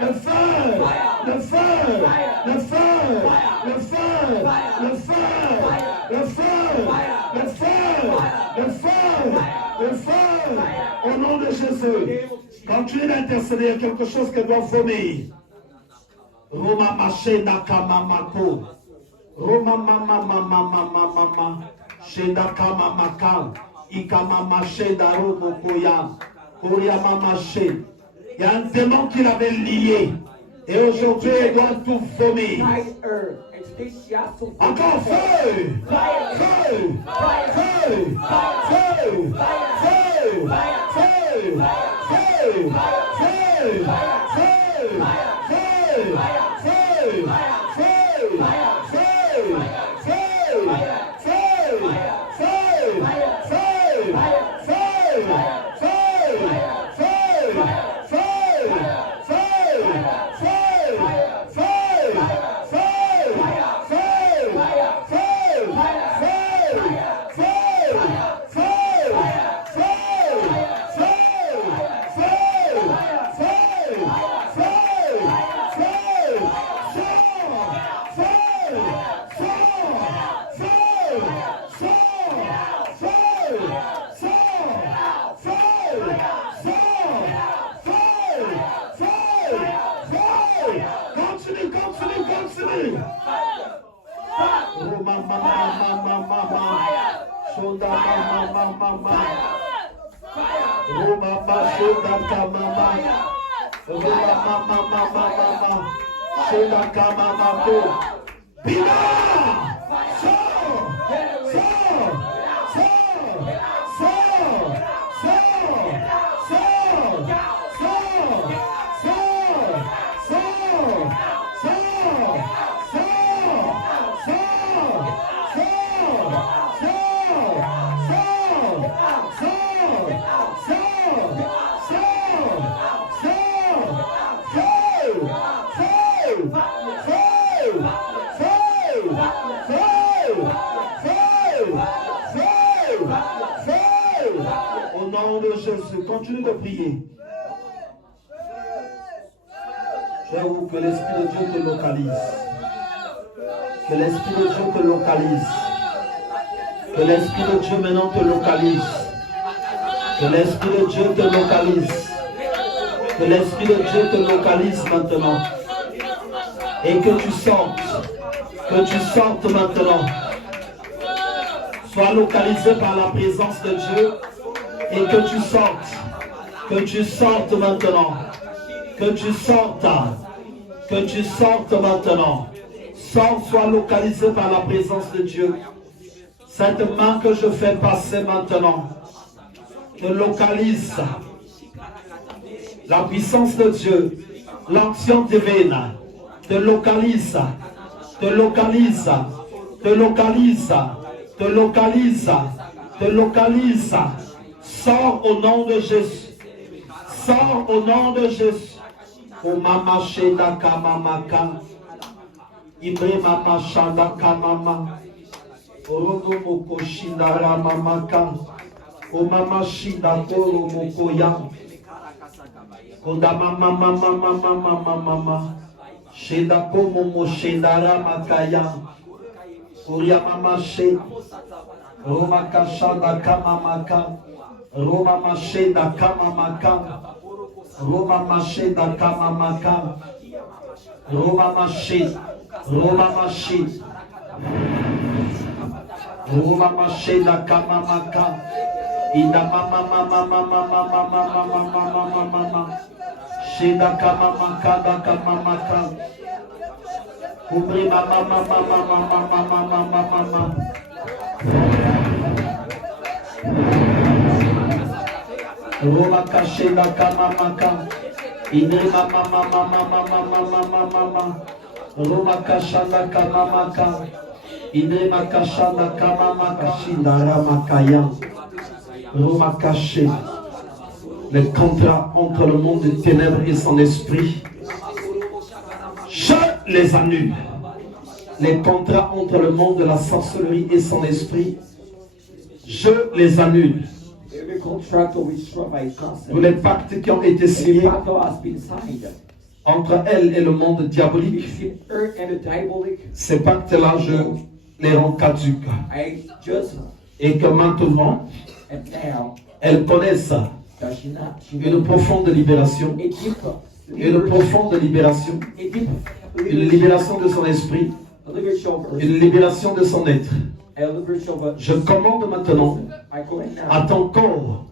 le feu, le feu, le feu, le feu, le feu, le feu, le feu, le feu, le feu, au nom de Jésus. Continuez d'intercéder, il y a quelque chose qui doit vomir. Roma maché nakamamako. Roma mama mama mama mama. Sheda kamamaka. Ikama maché daro mokoya. Koria mamaché. Il y a un démon qui l'avait lié. Et aujourd'hui, il doit tout vomir. Encore feu! Feu! Feu! Feu! Feu! Feu! Feu! Feu! Au nom de Jésus, continue de prier. J'avoue que l'Esprit de Dieu te localise. Que l'Esprit de Dieu te localise. Que l'Esprit de Dieu maintenant te localise. Que l'Esprit de Dieu te localise. Que l'Esprit de Dieu te localise maintenant. Et que tu sortes. Que tu sortes maintenant. Sois localisé par la présence de Dieu. Et que tu sortes. Que tu sortes maintenant. Que tu sortes. Que tu sortes maintenant. Sors, sois localisé par la présence de Dieu. Cette main que je fais passer maintenant te localise. La puissance de Dieu, l'action divine te localise, te localise, te localise, te localise, te localise. Sors au nom de Jésus. Sors au nom de Jésus. O mama sheda kamamaka. Ibre mama shada kamama. Orono moko shindara mamaka. O mama shida koro moko ya. Koda mama mama mama mama mama. Sheda komo mo shindara makaya. Koria mama she. Roma kashada kamamaka. Roma masheda kamamaka. Roma masheda kamamaka. Roma masheda. Roma masheda. Roma masheda kamamaka. Ida mama mama mama mama mama mama mama. Sheda kamamaka da kamamaka. Ubri mama mama mama mama mama mama. Roma kasheda kamamaka. Idri mama mama mama mama mama mama. Roma kashanda kamamaka. Idri makashanda kamamaka. Shindara makaya. Roma caché. Le contrat entre le monde des ténèbres et son esprit. Je les annule. Les contrats entre le monde de la sorcellerie et son esprit. Je les annule. Tous les pactes qui ont été signés entre elle et le monde diabolique, between her and the diabolic, ces pactes-là, je les rends caduques. I just Et que maintenant, and now elles connaissent that she une profonde libération, a deeper une profonde libération, a deeper une libération de son esprit, a liberation of her, une libération de son être. a liberation of her. Je commande maintenant I command now à ton corps,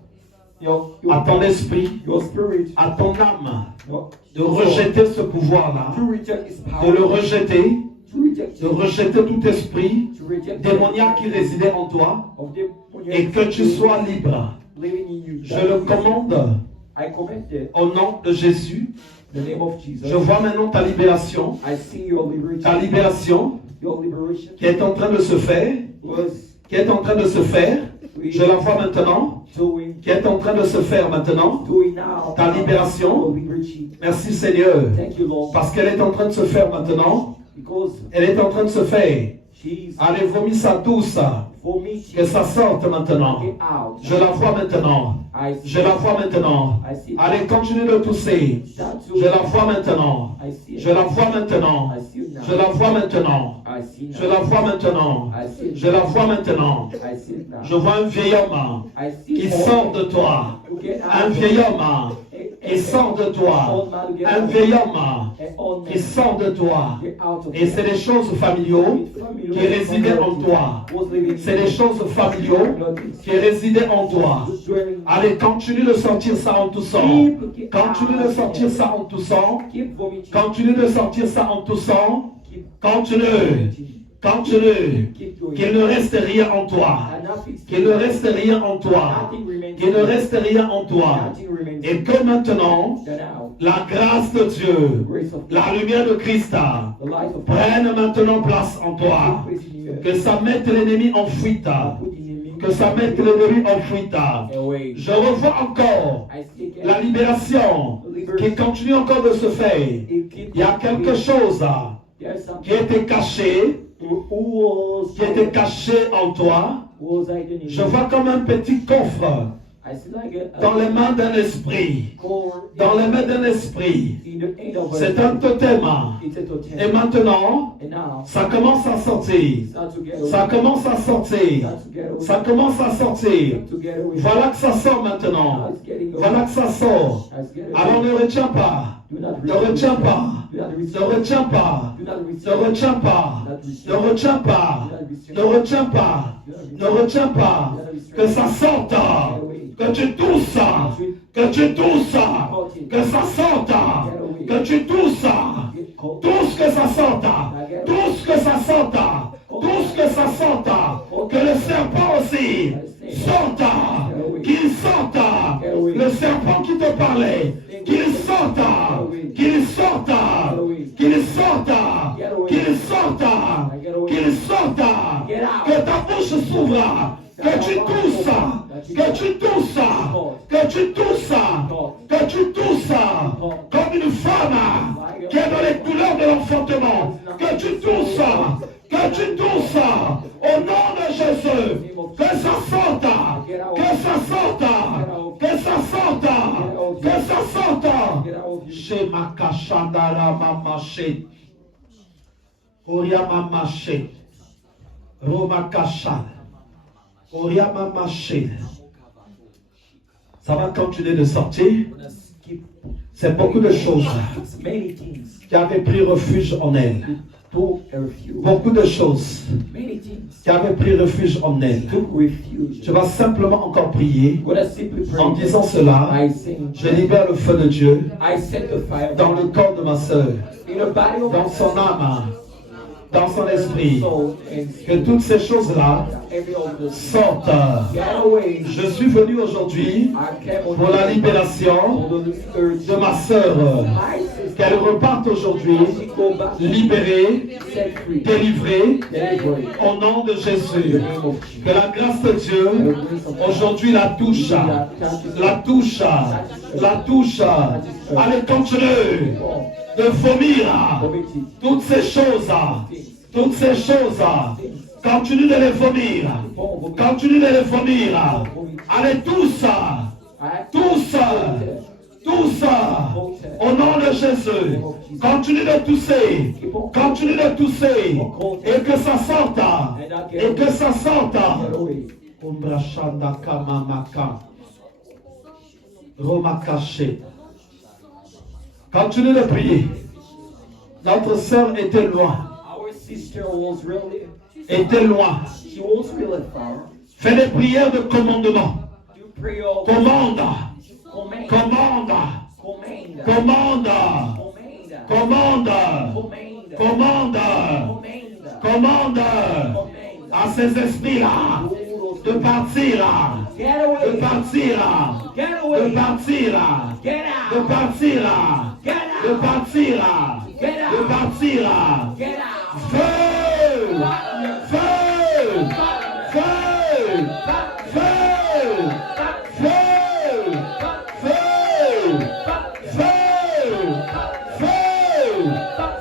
à ton esprit, your spirit, à ton âme, your de rejeter ce pouvoir-là, to reject his de power, le rejeter, to reject de rejeter tout esprit to reject démoniaque qui résidait en toi of et que tu sois libre. living in you. Je le commande I command it au nom de Jésus. in the name of Jesus. Je vois maintenant ta libération, I see your ta liberation. libération Your liberation qui est en train de se faire, was qui est en train de se faire. Je la vois maintenant, doing qui est en train de se faire maintenant. now. Ta libération. Your liberty. Merci Seigneur, Thank you, Lord. parce qu'elle est en train de se faire maintenant. Because Elle est en train de se faire. she's Allez, vomis ça douce, for me que to ça sorte maintenant. get out. Je la vois maintenant. I see. Je la vois maintenant. I see. Allez, continue de tousser. That too. Je la vois maintenant. I see. Je la vois maintenant. I see it now. Je la vois maintenant. I see now. Je la vois maintenant. I see it Je la vois maintenant. I see it now. Je vois un vieil homme I see qui all sort de toi. to get Un out. vieil homme qui sort de toi. Un vieil homme qui sort de toi. Get out of Et c'est des choses familiaux qui résidaient en toi. C'est des choses familiaux qui résidaient en toi. Allez, continue de sortir ça en toussant. Continue de sortir ça en toussant. Keep vomiting. Continue de sortir ça en toussant. Continue. Continue. Keep doing Qu'il ne reste rien en toi. And nothing Qu'il ne reste rien en toi. Nothing remains. Qu'il ne reste rien en toi. Nothing remains. Et que maintenant, That now, la grâce de Dieu, grace of la lumière de Christ the light of God, prenne maintenant place en toi. place in you. Que ça mette l'ennemi en fuite. Put in me Que ça mette l'ennemi en fuite. away. Je revois encore I see again. la libération qui continue encore de se faire. Il y a quelque chose There's something qui était caché, who qui était caché en toi. was hiding in Je you. vois comme un petit coffre I see like a dans les mains d'un esprit. core Dans les mains d'un esprit. in the end of C'est un totem. It's a totem. Et maintenant, And now, ça commence à sortir. start to get away. Ça commence à sortir. Start to get away. Ça commence à sortir. To get away. Voilà que ça sort Now maintenant. it's getting away. Voilà que ça sort. Now it's getting Alors away. ne retiens pas. Do not Ne receive. retiens pas. Do not Ne receive. retiens pas. Do not receive. Ne retiens pas. Ne retiens pas. Ne retiens pas. Ne retiens pas. Que ça sorte. Que tu tousses. Que tu tousses. Que ça sorte. Que tu tousses. Tous que ça sorte. Tous que ça sorte. Tous que ça sorte. Que le serpent aussi sorte. Qu'il sorte. Le serpent qui te parlait. Qu'il sorte. Qu'il sorte. Qu'il sorte. Qu'il sorte. Qu'il sorte. Que ta bouche s'ouvre. Que tu tousses. Que tu tousses. Que tu tousses. Que tu tousses. Comme une femme qui est dans les douleurs de l'enfantement. Que tu tousses. Que tu tousses. Au nom de Jésus. Que ça sorte. Que ça sorte. Que ça sorte. Que ça sorte. Chez ma cachandara mamaché. Oria mamaché. Roma cachal. Oria mamaché. Ça va continuer de sortir. C'est beaucoup de choses Many things qui avaient pris refuge en elle. took refuge. Beaucoup de choses Many things qui avaient pris refuge en elle. took refuge. Tu vas simplement encore prier Gonna simply pray. en disant cela. I sing. Je libère le feu de Dieu I set the fire dans le corps de ma sœur, in the body of dans son âme, dans son esprit. soul and Que toutes ces choses-là every of the sortent. get away. Je suis venu aujourd'hui I came on pour la libération the spirit de ma sœur. my sister. Qu'elle reparte aujourd'hui She go back libérée, set free. délivrée, Delivery. au nom de In the Jésus. name of Jesus. Que la grâce de Dieu aujourd'hui la touche. La touche. La touche. Allez, continue de vomir toutes ces choses. Toutes ces choses. Continue de les vomir. Continue de les vomir. Allez, tous. Tous. Tous, au nom de Jésus, continue de tousser, continue de tousser, et que ça sorte, et que ça sorte. Umbrashanda kamamaka, romakaché. Continue de prier. Notre sœur était loin. Our sister was really, Était loin. she was really far. Fais des prières de commandement. You pray all Commande, command, commande, command, commande, command, commande, command, commande, command, commande command. à ces esprits-là de partir là, Get de away, partir là, get de away, partir là, get de out, partir là, get de out, partir là, get de out, partir là. get out. Feu! Feu! Feu! Feu! Feu! Feu! Feu!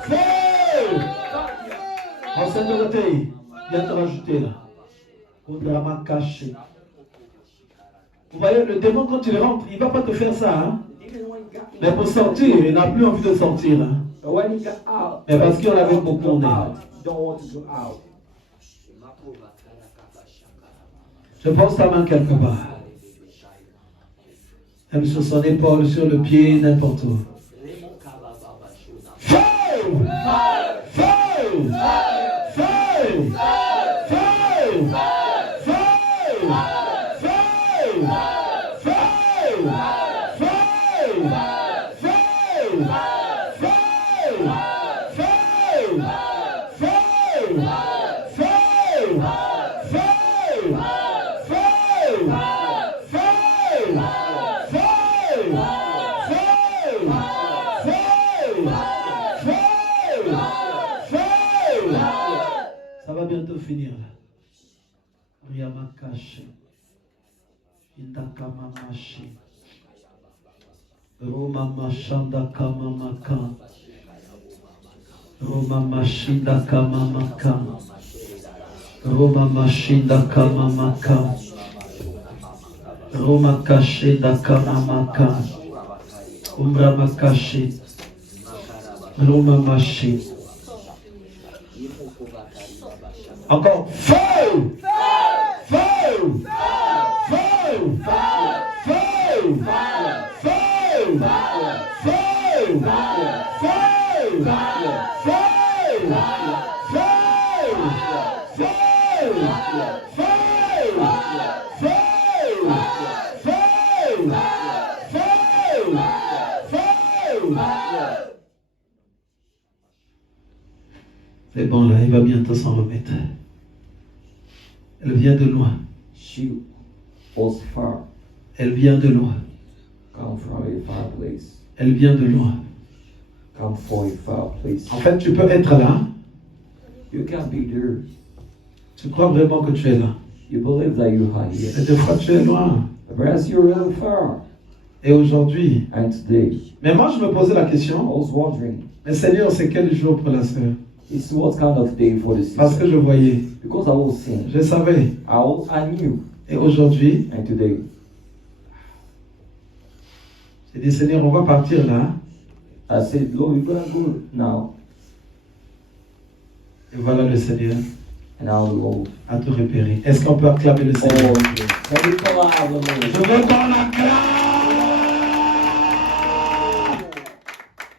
Feu! En sécurité, viens te rajouter là. Au drama caché. Vous voyez, le démon, quand il rentre, il ne va pas te faire ça. Hein? Even when he got Mais pour sortir, il n'a plus envie de sortir. Hein? but when he got out, Mais parce qu'il en avait beaucoup go en elle. out, don't want to go out. Je pose ta main quelque part. Même sur son épaule, sur le pied, n'importe où. Feu! Feu! Feu! Feu! Feu! Feu! Ça va bientôt finir là. Riamakashi. Indakamamashi. Roma Mashanda Kamamaka. Roma Mashinda Kamamaka. Roma Mashinda Kamamaka. Roma Kashinda Kamamaka. Umbra Makashi. Roma Mashi. Encore. Feu! Feu! Feu! Feu! Feu! C'est bon là, il va bientôt s'en remettre. Elle vient de loin. She was far, Elle vient de loin. come from a far place, Elle vient de loin. come from a far place. En fait, tu peux être là. You can be there. Tu crois vraiment que tu es là. You believe that you are Mais here. des fois, tu es loin. Whereas you're really far. Et aujourd'hui. And today, Mais moi, je me posais la I question. was wondering, Mais Seigneur, c'est quel jour pour la sœur? it's what kind of day for the Parce que sister? je voyais. Because I was seeing, Je savais. I knew. Et aujourd'hui, And today, j'ai dit, Seigneur, on va partir là. I said, Lord, we're gonna go now. Et voilà le Seigneur And now the Lord. a tout repéré. Est-ce qu'on peut acclamer le Oh, Seigneur? can we call out the Je Lord? veux qu'on acclame.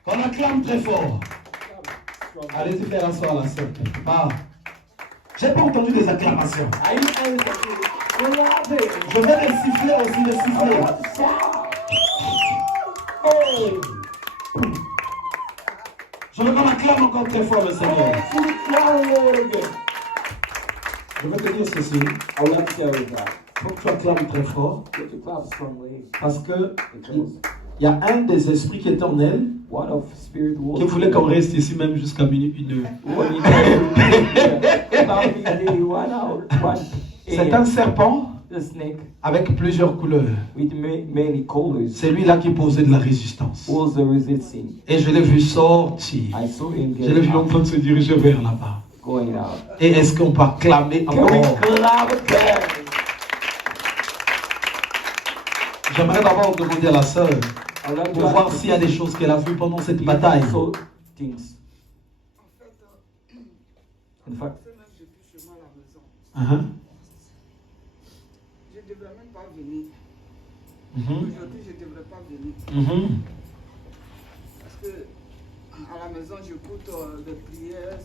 Qu'on acclame très fort. Allez-y faire asseoir la sœur. Ah. J'ai pas entendu des acclamations. I didn't Je vais les siffler aussi, les siffler. Oh. Je veux qu'on acclame encore très fort le Seigneur. Je vais te dire ceci. I would like to tell you that. Il faut que tu acclames très fort. You have to clap strongly. Parce que Because il y a un des esprits qui est en elle one of spirit was qui voulait qu'on reste ici même jusqu'à minuit, 1 heure. C'est un serpent The snake avec plusieurs couleurs. with many colors C'est lui-là qui posait de la résistance. was the resisting. Et je l'ai vu sortir. I saw him Je l'ai vu en get train de se diriger vers là-bas. going out. Et est-ce qu'on peut acclamer Can we encore? clap again? J'aimerais d'abord demander à la sœur I'd like de to voir ask s'il y a des choses qu'elle a vues pendant cette you bataille. saw things. In fact, J'ai plus chez moi à la maison. Uh-huh. Je ne devrais même pas venir. Mhm. Aujourd'hui, je ne devrais pas venir. Mhm. Parce que à la maison, j'écoute les prières.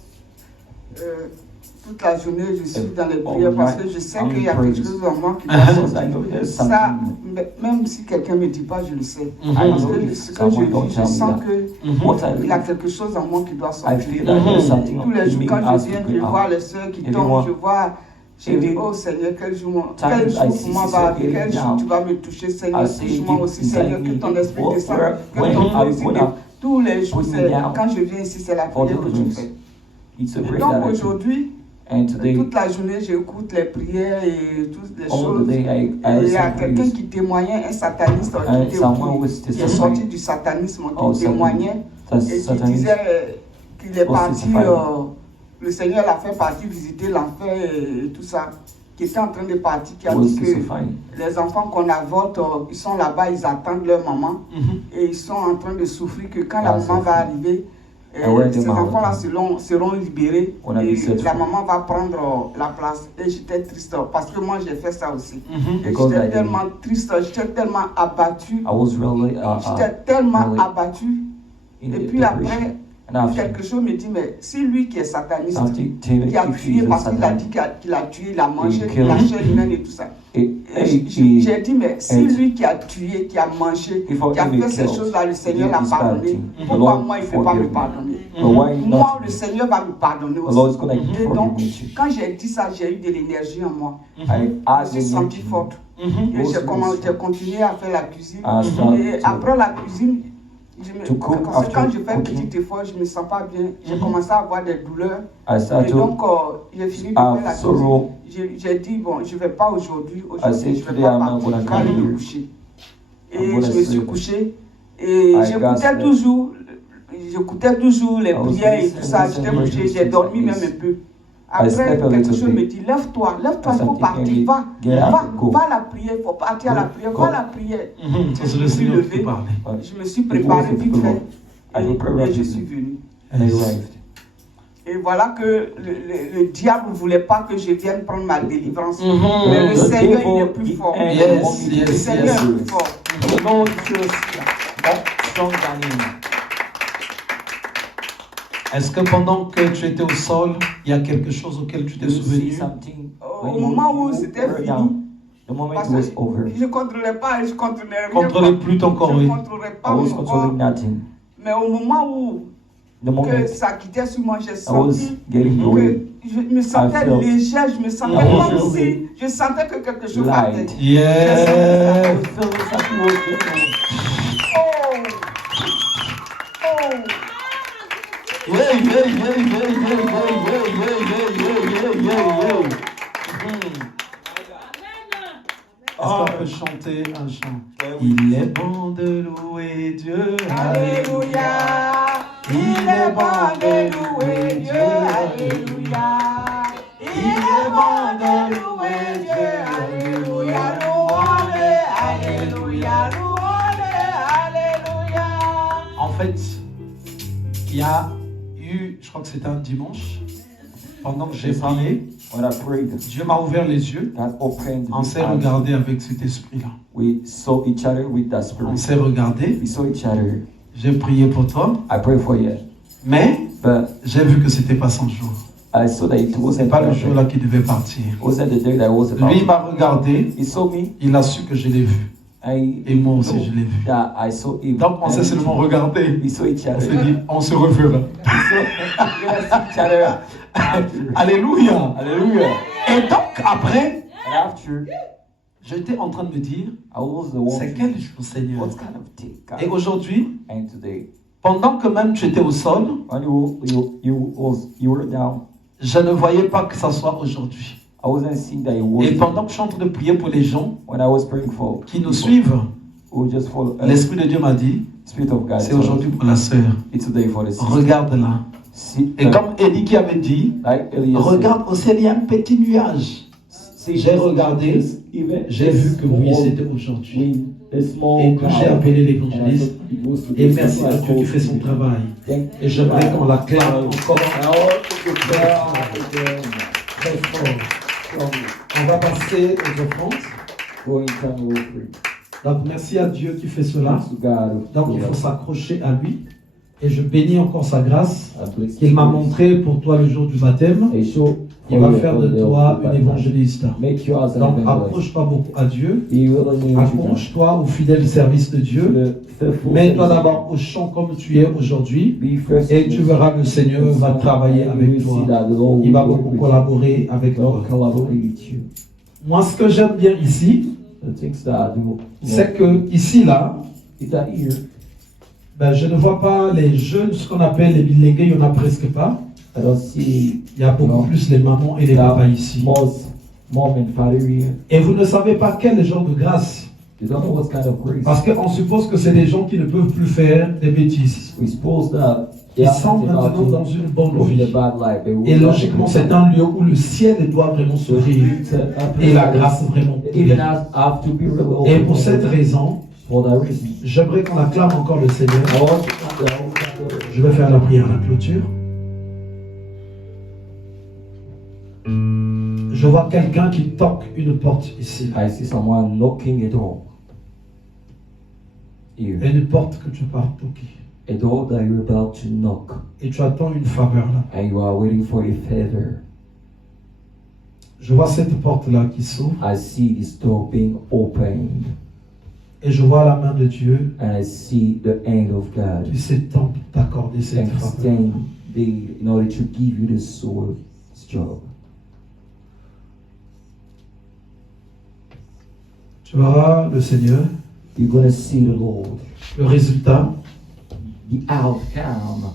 Toute la journée, je suis dans les prières parce que je sais qu'il y a quelque chose en moi qui doit because I know sortir. there's Ça, something. même si quelqu'un ne me dit pas, je le sais. Mhm. Parce I know que if ce que someone je don't dis, je tell me sens that. Mhm. What I qu'il y a live, quelque chose en moi qui doit I sortir. feel that there's something Tous les in jours, me quand has je to viens, bring je vois out. les sœurs qui Every tombent, one- je vois. Je dis, every oh Seigneur, quel jour time I pour see moi sister va arriver, quel getting jour down, tu vas me toucher, Seigneur, I say, touche-moi deep aussi, inside Seigneur, que me, ton esprit what- descende, que when ton I feu aussi wanna descende. Tous les jours, put me c'est down quand je viens ici, c'est la for prière que je deliverance. fais. It's a Et prayer donc that I do. aujourd'hui, And today, toute la journée, j'écoute les prières et toutes les all choses. the day, I Et il y a listen quelqu'un prayers. qui témoignait, un sataniste someone was qui est testifying. sorti du satanisme, Oh, qui témoignait et qui Satanist disait qu'il est was parti, testifying. le Seigneur l'a fait partir visiter l'enfer et tout ça, qui était en train de partir, qui a was dit que testifying. les enfants qu'on avorte, ils sont là-bas, ils attendent leur maman Mhm. et ils sont en train de souffrir que quand Ah, la maman va souffrir. arriver, And when the ces mama enfants-là come, seront libérés on a et dit cette la fois. maman va prendre la place. Et j'étais triste parce que moi j'ai fait ça aussi. Mhm. Et Because I j'étais did. tellement triste, j'étais tellement abattu, I was really, j'étais tellement really abattu. in Et the puis depression. après, And after, quelque chose me dit, mais si lui qui est sataniste, something David, qui a if tué he's a parce qu'il a Satan, dit qu'il a tué, il a mangé killed la him. chair humaine et tout ça. it, Et j'ai dit, mais si lui qui a tué, qui a mangé, If I qui a even fait ces killed, choses-là, le Seigneur he l'a did this pardonné. bad thing, Pourquoi the Lord moi, il ne peut pas me forgive me. pardonner? But why Moi, not? le Seigneur va me pardonner The Lord's aussi. gonna Et forgive donc, me too. quand j'ai dit ça, j'ai eu de l'énergie en moi. I Je me had suis sentie energy. forte. Mhm. Et Most j'ai continué à faire la cuisine. I started Et to- après la cuisine, to cook parce que quand after je fais un cooking. petit effort, je ne me sens pas bien. J'ai Mhm. commencé à avoir des douleurs. I Et started donc, to j'ai fini de faire la have sorrow. cuisine. J'ai dit, bon, je ne vais pas aujourd'hui. I Aujourd'hui, said je ne vais today pas I'm not partir. gonna Je vais aller come me here. coucher. I'm Et gonna je me suis sleep. couché. Et I j'écoutais got toujours, les was prières et listening, tout ça. listening J'étais to couché, things j'ai dormi like même this. un peu. I Après, slept a quelque little chose bit. me dit, lève-toi, il faut Something partir, can va, get up va, and go. va à la prière, il faut partir à la prière, Go. va à la prière. Mhm. Ça, Je c'est me le suis Seigneur qui levé, parle. je me suis préparé vite fait I prepared et je everything. suis venu. And I arrived. Et voilà que le diable ne voulait pas que je vienne prendre ma délivrance. Mhm. Mais le The Seigneur, il est devil, plus the fort. enemy Yes, want me to yes, Le be Seigneur yes. est serious. plus fort. The Lord is more strong than him. Est-ce que pendant que tu étais au sol, il y a quelque chose auquel tu t'es You see souvenu? something Au when moment où you c'était were fini, down, the moment parce it was que over. je ne contrôlais pas, je ne contrôlais rien. Contrôlez plus ton corps, Je oui. ne contrôlais I pas was mon corps. controlling nothing. Mais au moment où The que moment ça quittait sur moi, j'ai I was senti getting que away, je me sentais I felt légère, je me sentais I comme was si je sentais que quelque chose light. partait. I Yeah. felt something was getting away. Oh! Oh! Yeah, yeah, yeah, yeah, yeah, yeah, yeah, yeah, yeah, yeah, yeah, yeah. Est-ce qu'on peut chanter un chant? Il est bon de louer Dieu. Alléluia! Il est bon de louer Dieu, Alléluia! Il est bon de louer Dieu, Alléluia! Louons-le, Alléluia! Louons-le, Alléluia! En fait, il y a eu, je crois que c'était un dimanche, pendant que j'ai parlé, When I prayed, Dieu m'a ouvert les yeux. God opened On the s'est eyes. regardé avec cet esprit-là. We saw each other with that On spirit. s'est regardé. We saw each other. J'ai prié pour toi, I pray for you, mais but j'ai vu que c'était pas son jour. I saw that it C'est wasn't pas le perfect. jour là qui devait partir. It wasn't the day that I was about. Lui il m'a regardé, He saw me. il a su que je l'ai vu. Et moi aussi je l'ai vu. That I saw him. Donc on s'est seulement regardé. We saw each On other. s'est dit, on se reverra. We saw each other after. Alléluia. Hallelujah. Et donc après, And after, j'étais en train de me dire, I was the one. c'est quel jour Seigneur? What kind of day, God? Et aujourd'hui, And today, pendant que même tu étais au sol, when you were down, je ne voyais pas que ça soit aujourd'hui. I wasn't seeing that it was. Et pendant que je suis en train de prier pour les gens When I was praying for qui nous people suivent, who just follow us, l'Esprit de Dieu m'a dit, Spirit of God. c'est aujourd'hui pour la sœur. It's today for the sister. Regarde-la. See, Et comme Eddie qui avait dit, like Elias said, regarde au ciel, il y a un petit nuage. J'ai regardé, j'ai vu que oui, c'était aujourd'hui. Et que j'ai appelé l'évangéliste. Et merci à Dieu qui fait son travail. Et j'aimerais qu'on l'acclame encore. Très fort. On va passer aux offrandes. Donc merci à Dieu qui fait cela. Donc il faut s'accrocher à lui. Et je bénis encore sa grâce qu'il m'a montré pour toi le jour du baptême. Il va faire de toi une évangéliste. Donc accroche-toi beaucoup à Dieu. Accroche-toi au fidèle service de Dieu. Mets-toi d'abord au chant comme tu es aujourd'hui. Et tu verras que le Seigneur va travailler avec toi. Il va beaucoup collaborer avec toi. Moi, ce que j'aime bien ici, c'est que ici, là, ben, je ne vois pas les jeunes, ce qu'on appelle les bilingues, il n'y en a presque pas. Il y a beaucoup plus les mamans et les papas ici. Et vous ne savez pas quel genre de grâce. Parce qu'on suppose que c'est des gens qui ne peuvent plus faire des bêtises. Ils sont maintenant dans une bonne vie. Et logiquement, c'est un lieu où le ciel doit vraiment s'ouvrir. Et la grâce vraiment couler. Et pour cette raison, j'aimerais qu'on acclame encore le Seigneur. Je vais faire la prière à la clôture. Je vois quelqu'un qui toque une porte ici. I see someone knocking a door. Here. Une porte que tu pars toquer. A door that you're about to knock. Et tu attends une faveur là. And you are waiting for a favor. Je vois cette porte-là qui s'ouvre. I see this door being opened. Et je vois la main de Dieu. And I see the hand of God. Qui s'étend pour t'accorder cette faveur. In order to give you this soul's job. Tu verras le Seigneur. You're going to see the Lord. Le résultat. The outcome.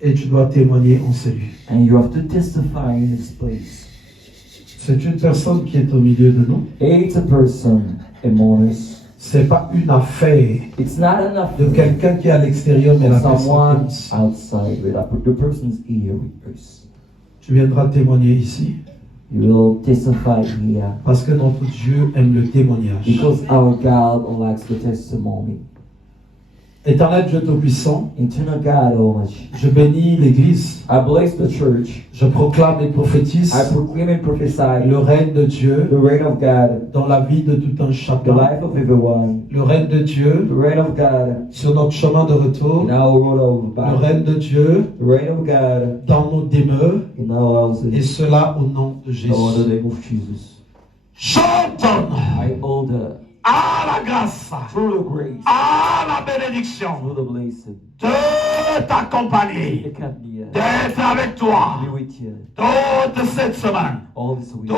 Et tu dois témoigner en celui. And you have to testify in this place. C'est une personne qui est au milieu de nous. It's a person among us. C'est pas une affaire de quelqu'un qui est à l'extérieur, mais la personne est outside. The person's here with us. Tu viendras témoigner ici. You will testify here. Parce que notre Dieu aime le témoignage. Because our God likes the testimony. Éternel Dieu Tout-Puissant, Eternal God Almighty, je bénis l'Église. I bless the church. Je proclame et prophétise I proclaim and prophesy le règne de Dieu the reign of God dans la vie de tout un the chacun. life of everyone. Le règne de Dieu The reign of God sur notre chemin de retour. in our road of Le back. règne de Dieu The reign of God dans nos demeures. in our houses. Et cela au nom de Jésus. In the name of Jesus. J'entends I order à la grâce, through the grace, à la bénédiction through the blessing, de t'accompagner, the candia, d'être avec toi be with you toute cette semaine, all this week,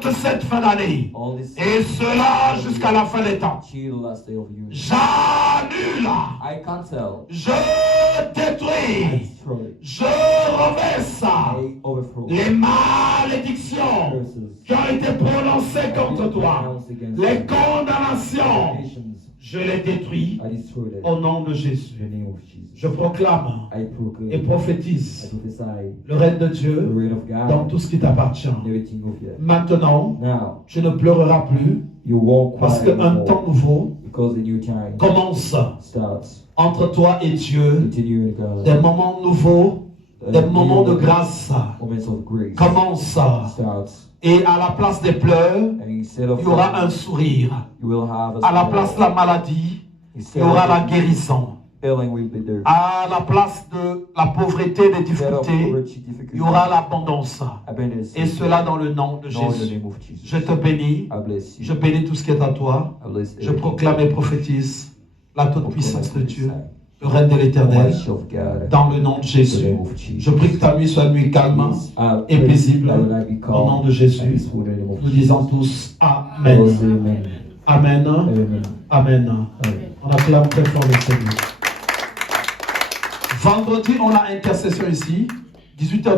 toute cette fin d'année, all this et cela jusqu'à la fin des temps. till the last day of you. J'annule, I cancel, je I détruis, destroy, je renverse I overthrow les malédictions curses, qui ont été prononcées contre toi, pronounced against les you, condamnations, nations, je les détruis I destroy them. au nom de In Jésus. the name of Jesus, Je proclame I proclaim, et I prophétise prophesy le règne de the Dieu reign of God dans tout ce qui t'appartient. and everything of you. Maintenant, Now, tu ne pleureras plus you won't parce cry qu'un temps anymore nouveau because the new time commence starts. entre toi et Dieu. Continue in God. Des moments nouveaux, des moments de grâce Moments of grace commencent. starts. Et à la place des pleurs, And instead of il y aura un sourire. you will have À la place de la maladie, il y instead aura la of guérison. healing will be there. À la place de la pauvreté, des Instead of difficultés, poverty, il difficulty, y aura l'abondance. abundance. Et cela dans le nom de No, in the Jésus. name of Jesus. Je te bénis. I bless you. Je bénis tout ce qui est à toi. I bless Je proclame et prophétise la toute puissance de Dieu, le règne de the l'éternel, might of God. dans le nom de In the Jésus. name of Jesus. Je prie que ta nuit soit une nuit calme et paisible. Au nom de Jésus, nous disons tous Amen. Amen. Amen. Amen. Amen. Amen. On acclame très fort le Seigneur. Vendredi, on a intercession ici, 18h.